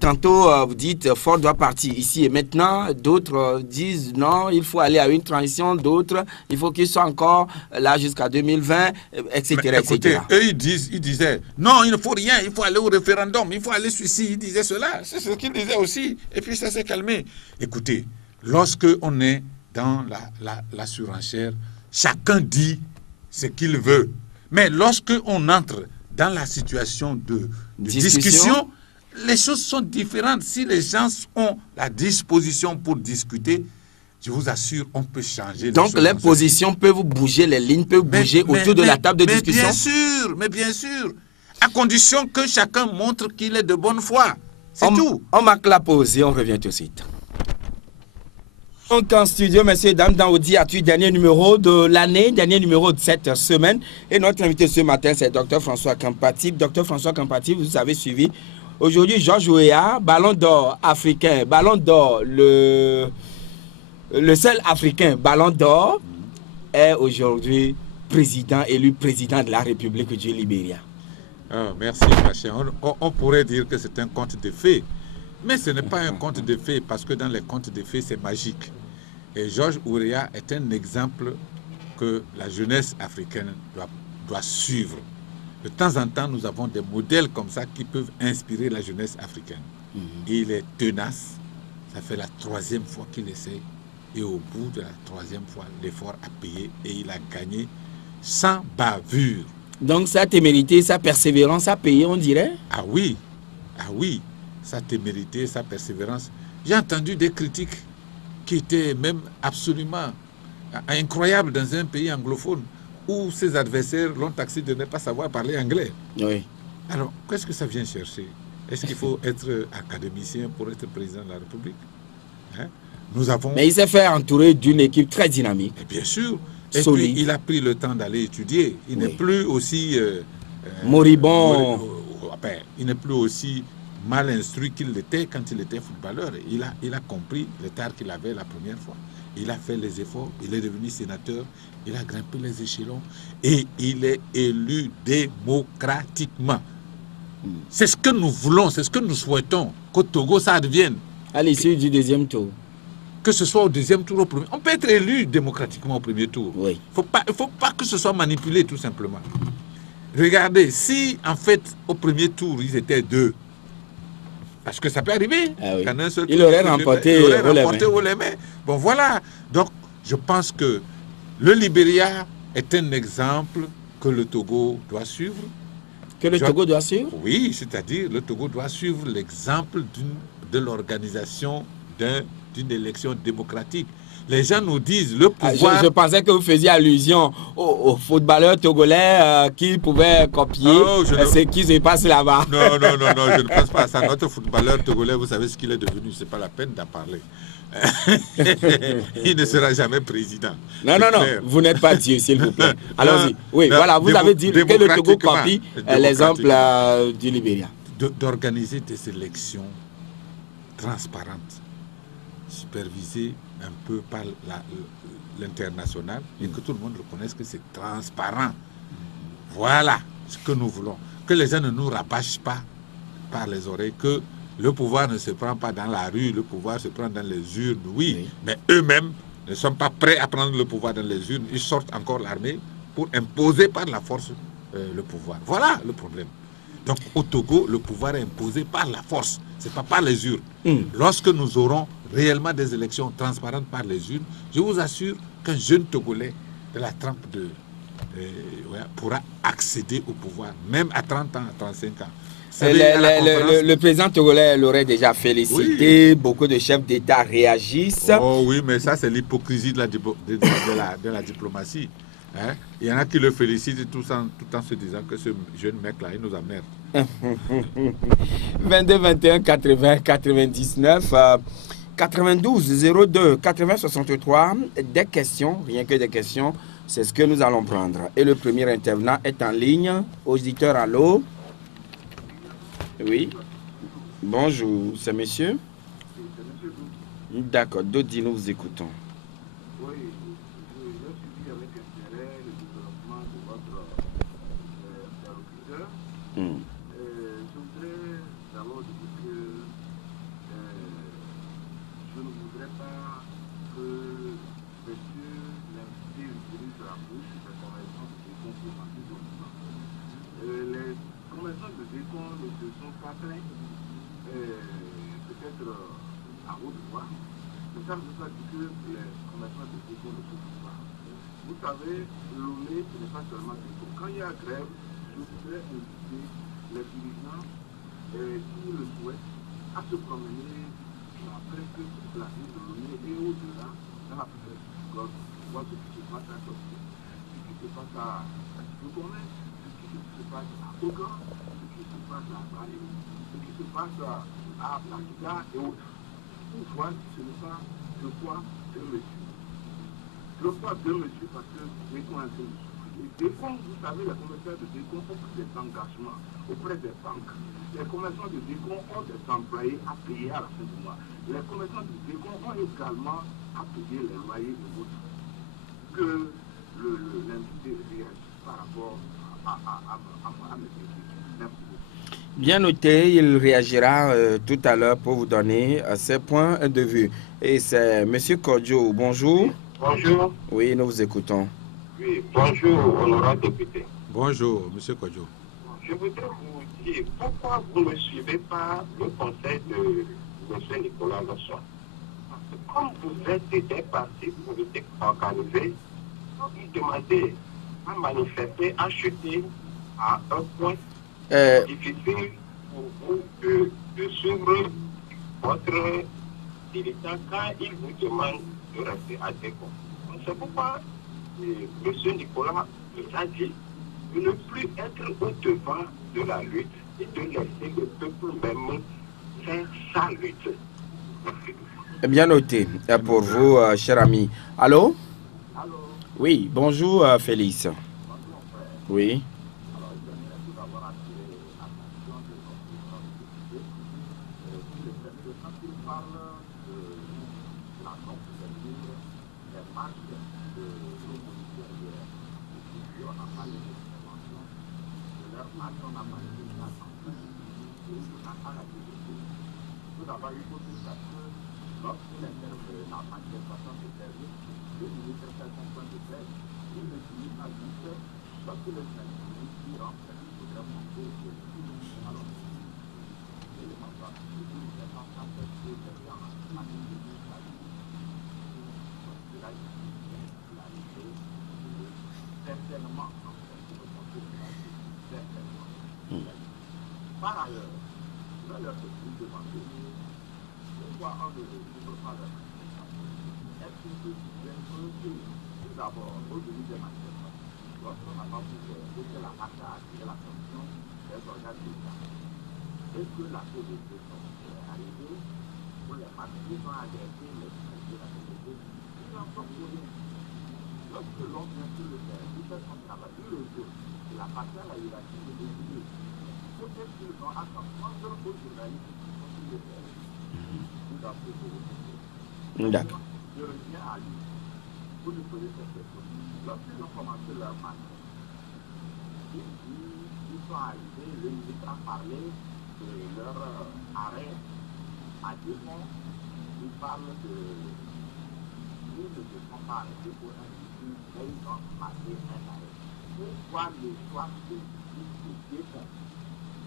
Tantôt, vous dites, Ford doit partir ici et maintenant. D'autres disent, non, il faut aller à une transition. D'autres, il faut qu'il soit encore là jusqu'à 2020, etc. Écoutez, eux, ils disaient, non, il ne faut rien, il faut aller au référendum, il faut aller ici. Ils disaient cela, c'est ce qu'ils disaient aussi. Et puis ça s'est calmé. Écoutez, lorsque on est dans la surenchère, chacun dit ce qu'il veut. Mais lorsque on entre dans la situation de discussion, les choses sont différentes. Si les gens ont la disposition pour discuter, je vous assure, on peut changer. Donc les positions peuvent bouger, les lignes peuvent bouger autour de la table de discussion. Mais bien sûr, à condition que chacun montre qu'il est de bonne foi. C'est tout. On marque la pause et on revient tout de suite. Donc en studio, messieurs et dames, dans Audi Actu, dernier numéro de l'année, dernier numéro de cette semaine. Et notre invité ce matin, c'est Dr François Kampatib. Dr François Kampatib, vous avez suivi. Aujourd'hui, Georges Weah, ballon d'or africain, ballon d'or, le seul africain ballon d'or, est aujourd'hui élu président de la République du Libéria. Oh, merci, ma chère. On pourrait dire que c'est un conte de fées. Mais ce n'est pas un conte de fées, parce que dans les contes de fées, c'est magique. Et Georges Weah est un exemple que la jeunesse africaine doit suivre. De temps en temps, nous avons des modèles comme ça qui peuvent inspirer la jeunesse africaine. Il est tenace. Ça fait la 3e fois qu'il essaie. Et au bout de la 3e fois, l'effort a payé et il a gagné sans bavure. Donc sa témérité, sa persévérance a payé, on dirait? Ah oui, sa témérité, sa persévérance. J'ai entendu des critiques qui étaient même absolument incroyables dans un pays anglophone où ses adversaires l'ont taxé de ne pas savoir parler anglais. Oui. Alors, qu'est-ce que ça vient chercher? Est-ce qu'il faut être académicien pour être président de la République? Nous avons... Mais il s'est fait entourer d'une équipe très dynamique. Et bien sûr. Et solide. puis, il a pris le temps d'aller étudier. Il n'est plus aussi... moribond. Il n'est plus aussi mal instruit qu'il l'était quand il était footballeur. Il a compris l'état qu'il avait la première fois. Il a fait les efforts. Il est devenu sénateur. Il a grimpé les échelons. Et il est élu démocratiquement. C'est ce que nous voulons, c'est ce que nous souhaitons. Qu'au Togo, ça advienne. À l'issue du 2e tour. Que ce soit au 2e tour ou au premier. On peut être élu démocratiquement au premier tour. Oui. Il ne faut pas que ce soit manipulé, tout simplement. Regardez, si en fait, au premier tour, ils étaient 2, parce que ça peut arriver. Ah oui. Un seul il aurait remporté haut les mains. Bon, voilà. Donc, je pense que le Libéria est un exemple que le Togo doit suivre. Que le Togo doit suivre? Oui, c'est-à-dire le Togo doit suivre l'exemple de l'organisation d'une élection démocratique. Les gens nous disent le pouvoir... Je pensais que vous faisiez allusion aux footballeurs togolais qui pouvaient copier ce qui se passe là-bas. Non, je ne pense pas à ça. Notre footballeur togolais, vous savez ce qu'il est devenu. Ce n'est pas la peine d'en parler. Il ne sera jamais président. Non, vous n'êtes pas Dieu, s'il vous plaît. Allons-y. Oui, voilà, vous avez dit que le Togo copie l'exemple du Libéria. D'organiser des élections transparentes, supervisées un peu par l'international et que tout le monde reconnaisse que c'est transparent. Voilà ce que nous voulons. Que les gens ne nous rabâchent pas par les oreilles, que le pouvoir ne se prend pas dans la rue, le pouvoir se prend dans les urnes, oui. Mais eux-mêmes ne sont pas prêts à prendre le pouvoir dans les urnes. Ils sortent encore l'armée pour imposer par la force le pouvoir. Voilà le problème. Donc au Togo, le pouvoir est imposé par la force, ce n'est pas par les urnes. Lorsque nous aurons réellement des élections transparentes par les urnes, je vous assure qu'un jeune Togolais de la trempe pourra accéder au pouvoir, même à 30 ans, à 35 ans. Le président togolais l'aurait déjà félicité, oui. Beaucoup de chefs d'État réagissent. Oh oui, mais ça c'est l'hypocrisie de la diplomatie. Hein? Il y en a qui le félicitent tout en se disant que ce jeune mec-là, il nous emmerde. 22 21 80 99 92 02 80 63. Des questions, rien que des questions, c'est ce que nous allons prendre. Et le premier intervenant est en ligne. Auditeur, allô? Oui. Bonjour, c'est monsieur? D'accord, d'autres nous vous écoutons. Oui, j'ai suivi avec intérêt le développement de votre interlocuteur. Je voudrais d'abord dire que je ne voudrais pas que monsieur l'invité utilise la bouche des conventions de décon pour passer au mouvement. Les conventions de décon ne sont pas très peut-être à haute voix. ça ne veut pas dire que les commerçants de déco ne souffrent pas. Vous savez, l'ONU, ce n'est pas seulement déco. Quand il y a grève, je voudrais inviter les dirigeants qui le souhaitent à se promener dans presque toute la ville de l'ONU et au-delà dans la presse. Voir ce qui se passe à Tokyo, ce qui se passe à Tokyo, ce qui se passe à Ogan, ce qui se passe à Bali, ce qui se passe à Plaquita et autres. Pour voir si ce n'est pas le poids de monsieur. Le poids de monsieur parce que Décon est un peu souffrir. Décon, vous savez, les commerçants de Décon ont pris des engagements auprès des banques. Les commerçants de Décon ont des employés à payer à la fin du mois. Les commerçants de Décon ont également à payer les loyers de votre. Que l'invité réagisse par rapport à mes critiques. Bien noté, il réagira tout à l'heure pour vous donner ses points de vue. Et c'est M. Kodjo, bonjour. Bonjour. Oui, nous vous écoutons. Oui, bonjour, honorable député. Bonjour, M. Kodjo. Je voudrais vous dire pourquoi vous ne suivez pas le conseil de M. Nicolas Losson. Parce que comme vous êtes des partis politiques organisés, vous demandez à manifester, à chuter à un point difficile pour vous de suivre votre dirigeant quand il vous demande de rester à Décon. C'est pourquoi M. Nicolas nous a dit de ne plus être au devant de la lutte et de laisser le peuple même faire sa lutte. Bien noté pour vous, cher ami. Allô? Allô? Oui, bonjour Félix. Bonjour, frère. Oui. Alors, je voudrais tout d'abord attirer l'attention de notre député. Quand il parle de la non-souveraineté des marches de l'opposition hier, on a parlé de l'intervention de leur marche, on a parlé de la campagne et à la télé. Tout d'abord, il faut dire que lorsque la manifestation se termine, le ministre fait son point de presse, il ne finit pas juste lorsque le ministre dit en fait qu'il faudrait monter sur le site. Alors, l'élément doit se dire que c'est en fait que les gens ont manifesté la vie. Donc, cela la idée certainement en fait de monter sur la vie, certainement. Par ailleurs, là, leur petit demander pourquoi on ne peut pas leur manifestation. Est-ce qu'il peut que tout d'abord, au début des manifestations, lorsqu'on n'a pas pu faire la marche à attirer l'attention des organes d'État, est-ce que la CDC est arrivée pour les marchés ont agressé les services de la CDC? Ils n'en sont pour rien. Lorsque l'on vient sur le terrain, ils font son travail, ils le jouent. C'est la partie à la hiérarchie de décider. Peut-être qu'ils ont attention aux journalistes qui sont sur le terrain. D'accord. Je reviens à lui. Vous lui posez cette question. Lorsqu'ils ont commencé leur marche, ils sont arrivés, le ministre a parlé de leur arrêt à Décon. Ils parlent de nous ne devons pas arrêter pour un meeting, mais ils ont marqué un arrêt. Pourquoi le choix de Décon?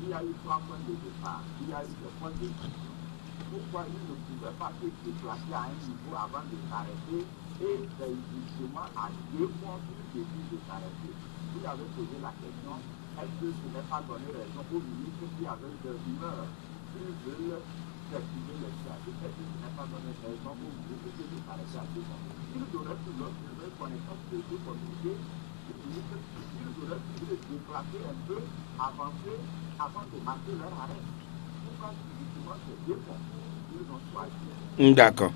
Il y a eu 3 points de départ, il y a eu des points de départ. Pourquoi ils ne pouvaient pas se déplacer à un niveau avant de s'arrêter et c'est justement à 2 points qu'ils décident de s'arrêter. Vous avez posé la question, est-ce que ce n'est pas donné raison aux ministres qui avaient des rumeurs qu'ils veulent circuler les services? Est-ce que ce n'est pas donné raison aux ministres de s'arrêter à 2 points? Ils auraient pu leur connaissance de ces communautés, ils auraient pu se déplacer un peu, avancer avant de marquer leur arrêt. Pourquoi justement ces 2 points? D'accord.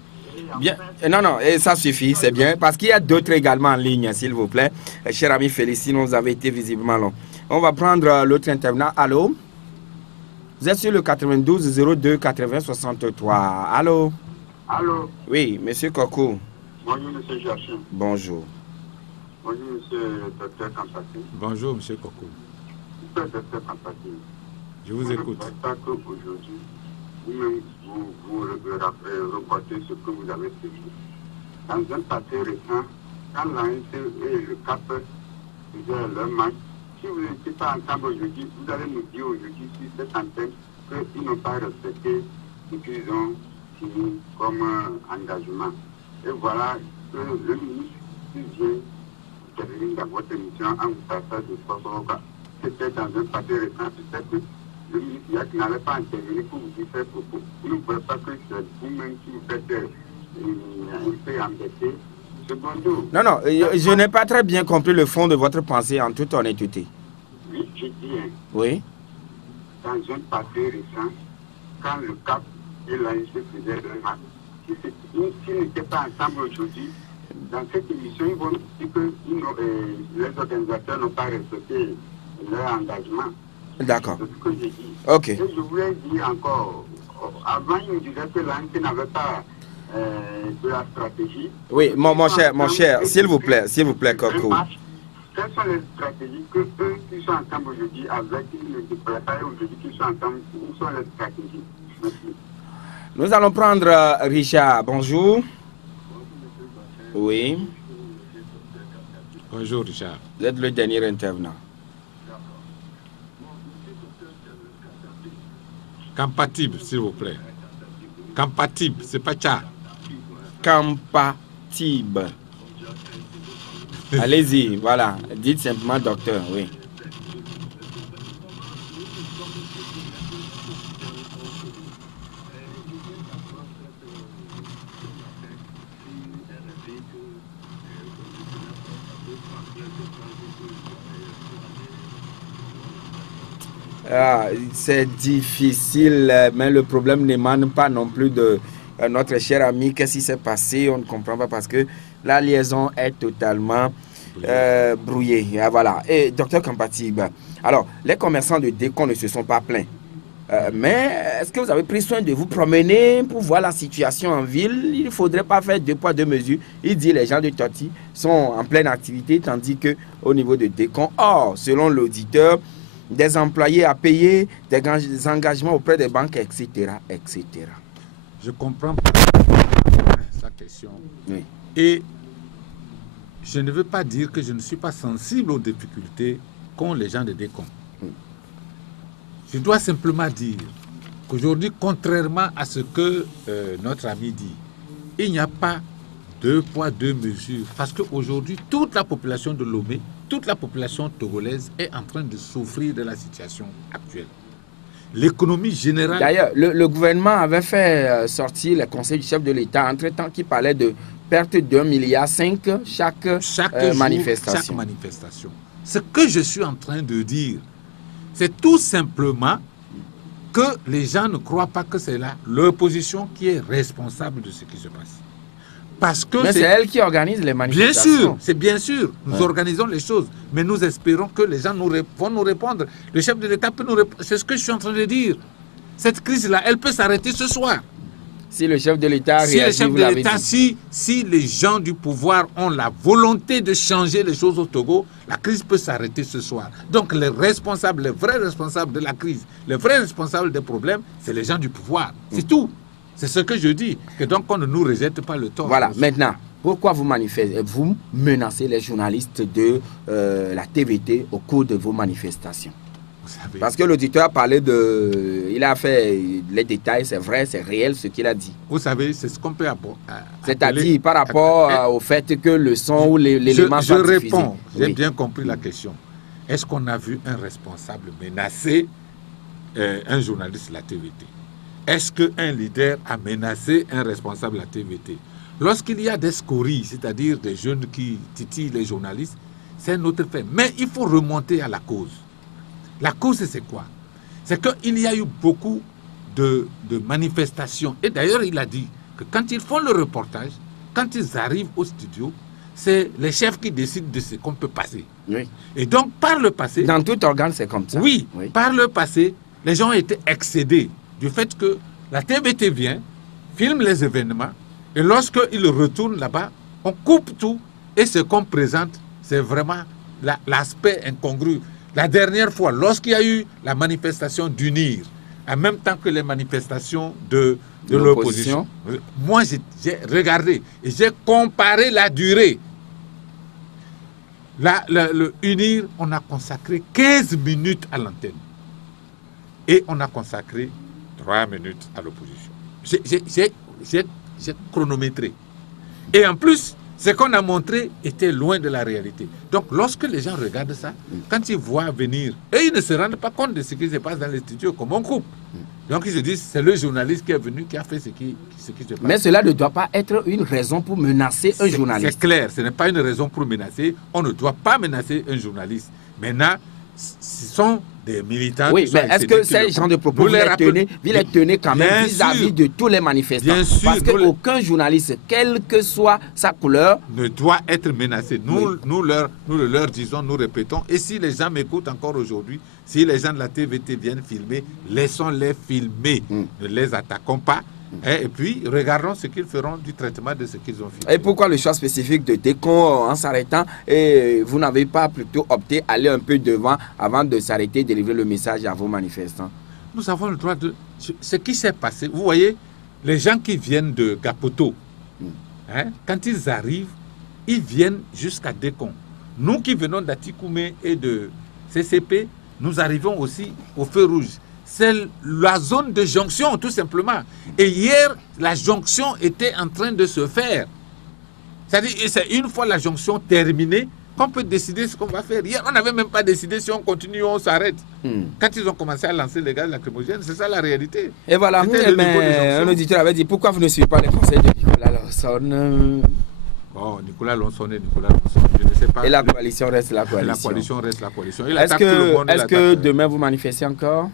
Bien. Non, et ça suffit, c'est bien. Parce qu'il y a d'autres également en ligne, s'il vous plaît. Cher ami Félix, sinon vous avez été visiblement long. On va prendre l'autre intervenant. Allô? Vous êtes sur le 92 02 80 63. Allô? Allô? Oui, monsieur Koko. Bonjour, monsieur Jachim. Bonjour. Bonjour, monsieur Dr Kampati. Bonjour, M. Koko. Monsieur Dr Kampati. Je vous écoute. Aujourd'hui, vous-même, vous reportez ce que vous avez fait. Dans un passé récent, quand l'ANC et le CAP faisaient leur match, si vous n'étiez pas ensemble aujourd'hui, vous allez nous dire aujourd'hui sur cette antenne qu'ils n'ont pas respecté ce qu'ils ont signé comme engagement. Et voilà que le ministre qui vient intervenir dans votre émission en vous partage de Sosoroka, c'était dans un papier récent, peut-être que le ministre n'allait pas intervenir pour vous dire ces propos. Vous ne voyez pas que c'est vous-même qui vous faites un peu embêter. Non, non, je n'ai pas très bien compris le fond de votre pensée en toute honnêteté. Oui, je dis, hein, Oui. dans un passé récent, quand le CAP et l'ANC faisaient leur match, s'ils n'étaient pas ensemble aujourd'hui, dans cette émission, ils vont dire que les organisateurs n'ont pas respecté leur engagement. D'accord. C'est ce que j'ai dit. Ok. Et je voulais dire encore, avant, ils nous disaient que l'ANC n'avait pas de la stratégie. Oui, mon cher, s'il vous plaît, Coco. Quelles sont les stratégies que eux qui sont ensemble aujourd'hui avec le département aujourd'hui qui sont ensemble, où sont les stratégies? Merci. Nous allons prendre Richard. Bonjour. Oui. Bonjour Richard. Vous êtes le dernier intervenant. Compatible, s'il vous plaît. Compatible, c'est pas ça. Compatible. Allez-y, voilà. Dites simplement docteur, oui. Ah, c'est difficile, mais le problème n'émane pas non plus de notre cher ami. Qu'est-ce qui s'est passé? On ne comprend pas parce que la liaison est totalement brouillée. Ah, voilà. Et docteur Compatible, alors, les commerçants de Décon ne se sont pas plaints. Mais est-ce que vous avez pris soin de vous promener pour voir la situation en ville? Il ne faudrait pas faire deux poids, deux mesures. Il dit les gens de Toti sont en pleine activité, tandis qu'au niveau de Décon, selon l'auditeur, des employés à payer, des engagements auprès des banques, etc., etc. Je comprends sa question. Oui. Et je ne veux pas dire que je ne suis pas sensible aux difficultés qu'ont les gens de Décon. Je dois simplement dire qu'aujourd'hui, contrairement à ce que notre ami dit, il n'y a pas deux poids, deux mesures. Parce qu'aujourd'hui, toute la population de Lomé, toute la population togolaise est en train de souffrir de la situation actuelle. L'économie générale... D'ailleurs, le gouvernement avait fait sortir le conseil du chef de l'État, entre-temps, qui parlait de perte d'1,5 milliard chaque manifestation. Chaque manifestation. Ce que je suis en train de dire, c'est tout simplement que les gens ne croient pas que c'est l'opposition qui est responsable de ce qui se passe. Parce que mais c'est elle qui organise les manifestations. Bien sûr, c'est bien sûr. Nous organisons les choses. Mais nous espérons que les gens vont nous répondre. Le chef de l'État peut nous répondre. C'est ce que je suis en train de dire. Cette crise-là, elle peut s'arrêter ce soir. Si le chef de l'État réagit, si les gens du pouvoir ont la volonté de changer les choses au Togo, la crise peut s'arrêter ce soir. Donc les responsables, les vrais responsables de la crise, les vrais responsables des problèmes, c'est les gens du pouvoir. C'est tout. C'est ce que je dis. Que donc on ne nous rejette pas le tort. Voilà, maintenant, pourquoi vous menacez les journalistes de la TVT au cours de vos manifestations? Parce que l'auditeur a parlé de... Il a fait les détails, c'est vrai, c'est réel ce qu'il a dit. Vous savez, c'est ce qu'on peut apporter. C'est-à-dire par rapport au fait que le son ou l'élément soit diffusé. Je réponds, j'ai bien compris la question. Est-ce qu'on a vu un responsable menacer un journaliste de la TVT? Est-ce qu'un leader a menacé un responsable de la TVT? Lorsqu'il y a des scories, c'est-à-dire des jeunes qui titillent les journalistes, c'est un autre fait. Mais il faut remonter à la cause. La cause, c'est quoi? C'est qu'il y a eu beaucoup de manifestations. Et d'ailleurs, il a dit que quand ils font le reportage, quand ils arrivent au studio, c'est les chefs qui décident de ce qu'on peut passer. Oui. Et donc, par le passé... Dans tout organe, c'est comme ça. Oui, par le passé, les gens ont été excédés du fait que la TVT vient, filme les événements, et lorsqu'ils retournent là-bas, on coupe tout, et ce qu'on présente, c'est vraiment l'aspect incongru. La dernière fois, lorsqu'il y a eu la manifestation d'UNIR, en même temps que les manifestations de l'opposition, moi j'ai regardé et j'ai comparé la durée. Le UNIR, on a consacré 15 minutes à l'antenne. Et on a consacré 3 minutes à l'opposition. j'ai chronométré. Et en plus, ce qu'on a montré était loin de la réalité. Donc, lorsque les gens regardent ça, quand ils voient venir, et ils ne se rendent pas compte de ce qui se passe dans les studios, comme on coupe. Donc, ils se disent, c'est le journaliste qui est venu, qui a fait ce qui se passe. Mais cela ne doit pas être une raison pour menacer un journaliste. C'est clair, ce n'est pas une raison pour menacer. On ne doit pas menacer un journaliste. Maintenant, ce sont des militants. Oui, mais est-ce que ces gens de propos, vous les tenez quand même vis-à-vis de tous les manifestants? Bien sûr. Parce qu'aucun journaliste, quelle que soit sa couleur, ne doit être menacé. Nous leur disons, nous répétons. Et si les gens m'écoutent encore aujourd'hui, si les gens de la TVT viennent filmer, laissons-les filmer. Ne les attaquons pas. Et puis, regardons ce qu'ils feront du traitement de ce qu'ils ont fait. Et pourquoi le choix spécifique de Técon en s'arrêtant? Et vous n'avez pas plutôt opté à aller un peu devant avant de s'arrêter et de livrer le message à vos manifestants? Nous avons le droit de... Ce qui s'est passé, vous voyez, les gens qui viennent de Gapoto, quand ils arrivent, ils viennent jusqu'à Técon. Nous qui venons d'Atikoumé et de CCP, nous arrivons aussi au feu rouge. C'est la zone de jonction, tout simplement. Et hier, la jonction était en train de se faire. C'est-à-dire, c'est une fois la jonction terminée qu'on peut décider ce qu'on va faire. Hier, on n'avait même pas décidé si on continue ou on s'arrête. Quand ils ont commencé à lancer les gaz lacrymogènes, c'est ça la réalité. Et voilà, mais un auditeur avait dit, pourquoi vous ne suivez pas les conseils de Nicolas Lonsson? Bon, Nicolas Lonsson et Nicolas Lonsson, je ne sais pas. Et la coalition reste la coalition. La coalition reste la coalition. Est-ce que demain vous manifestez encore?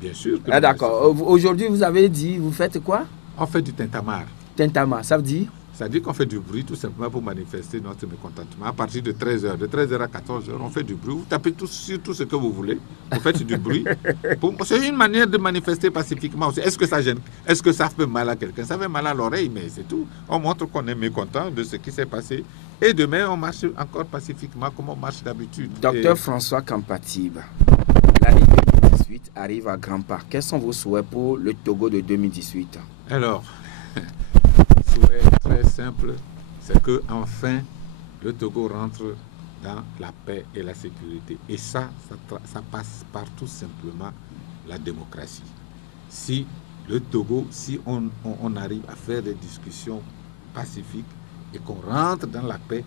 Bien sûr. Ah, d'accord. Aujourd'hui, vous avez dit, vous faites quoi? On fait du tintamarre. Tintamarre, ça veut dire? Ça veut dire qu'on fait du bruit tout simplement pour manifester notre mécontentement. À partir de 13h, de 13h à 14h, on fait du bruit. Vous tapez sur tout ce que vous voulez. Vous faites du bruit. C'est une manière de manifester pacifiquement aussi. Est-ce que ça gêne? Est-ce que ça fait mal à quelqu'un? Ça fait mal à l'oreille, mais c'est tout. On montre qu'on est mécontent de ce qui s'est passé. Et demain, on marche encore pacifiquement comme on marche d'habitude. Docteur François Kampatib, l'année 2018 arrive à grands pas. Quels sont vos souhaits pour le Togo de 2018? Alors, souhait très simple, c'est que enfin le Togo rentre dans la paix et la sécurité. Et ça passe par tout simplement la démocratie. Si le Togo, si on arrive à faire des discussions pacifiques et qu'on rentre dans la paix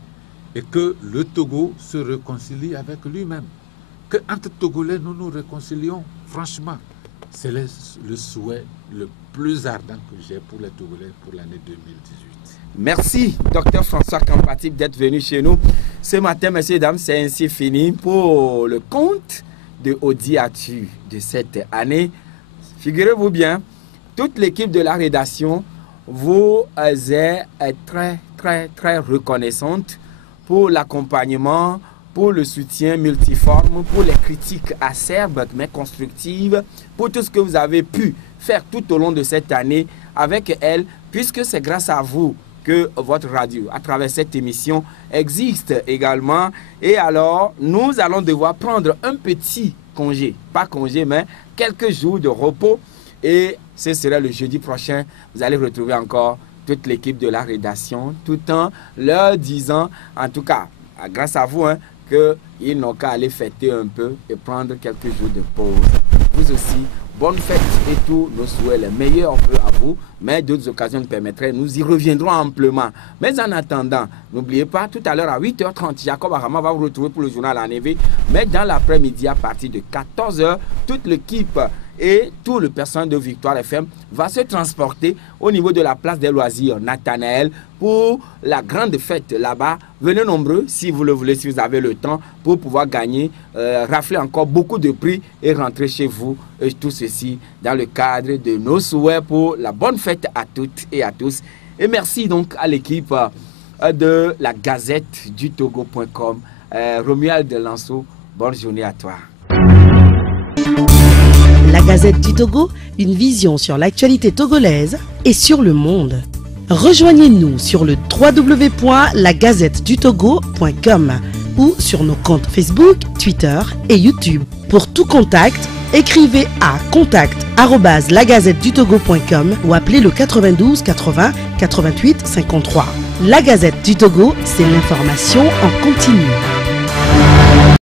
et que le Togo se réconcilie avec lui-même, que entre Togolais nous nous réconcilions, franchement, c'est le souhait le plus ardent que j'ai pour les Togolais pour l'année 2018. Merci, docteur François Kampatib, d'être venu chez nous. Ce matin, messieurs et dames, c'est ainsi fini pour le compte de Odi-Actu de cette année. Figurez-vous bien, toute l'équipe de la rédaction vous est très reconnaissante pour l'accompagnement, pour le soutien multiforme, pour les critiques acerbes mais constructives, pour tout ce que vous avez pu faire tout au long de cette année avec elle, puisque c'est grâce à vous que votre radio, à travers cette émission, existe également. Et alors, nous allons devoir prendre un petit congé, pas congé, mais quelques jours de repos. Et ce sera le jeudi prochain. Vous allez retrouver encore toute l'équipe de la rédaction, tout en leur disant, en tout cas, grâce à vous, qu'ils n'ont qu'à aller fêter un peu et prendre quelques jours de pause. Vous aussi, bonne fête et tous nos souhaits les meilleurs à vous, mais d'autres occasions nous permettraient, nous y reviendrons amplement. Mais en attendant, n'oubliez pas, tout à l'heure à 8h30, Jacob Arama va vous retrouver pour le journal à Névé, mais dans l'après-midi à partir de 14h, toute l'équipe et tout le personnel de Victoire FM va se transporter au niveau de la place des loisirs Nathanaël pour la grande fête là-bas. Venez nombreux si vous le voulez, si vous avez le temps, pour pouvoir gagner, rafler encore beaucoup de prix et rentrer chez vous. Et tout ceci dans le cadre de nos souhaits pour la bonne fête à toutes et à tous. Et merci donc à l'équipe de la Gazette du Togo.com. Romuald Lanceau, bonne journée à toi. La Gazette du Togo, une vision sur l'actualité togolaise et sur le monde. Rejoignez-nous sur le www.lagazettedutogo.com ou sur nos comptes Facebook, Twitter et YouTube. Pour tout contact, écrivez à contact@lagazettedutogo.com ou appelez le 92 80 88 53. La Gazette du Togo, c'est l'information en continu.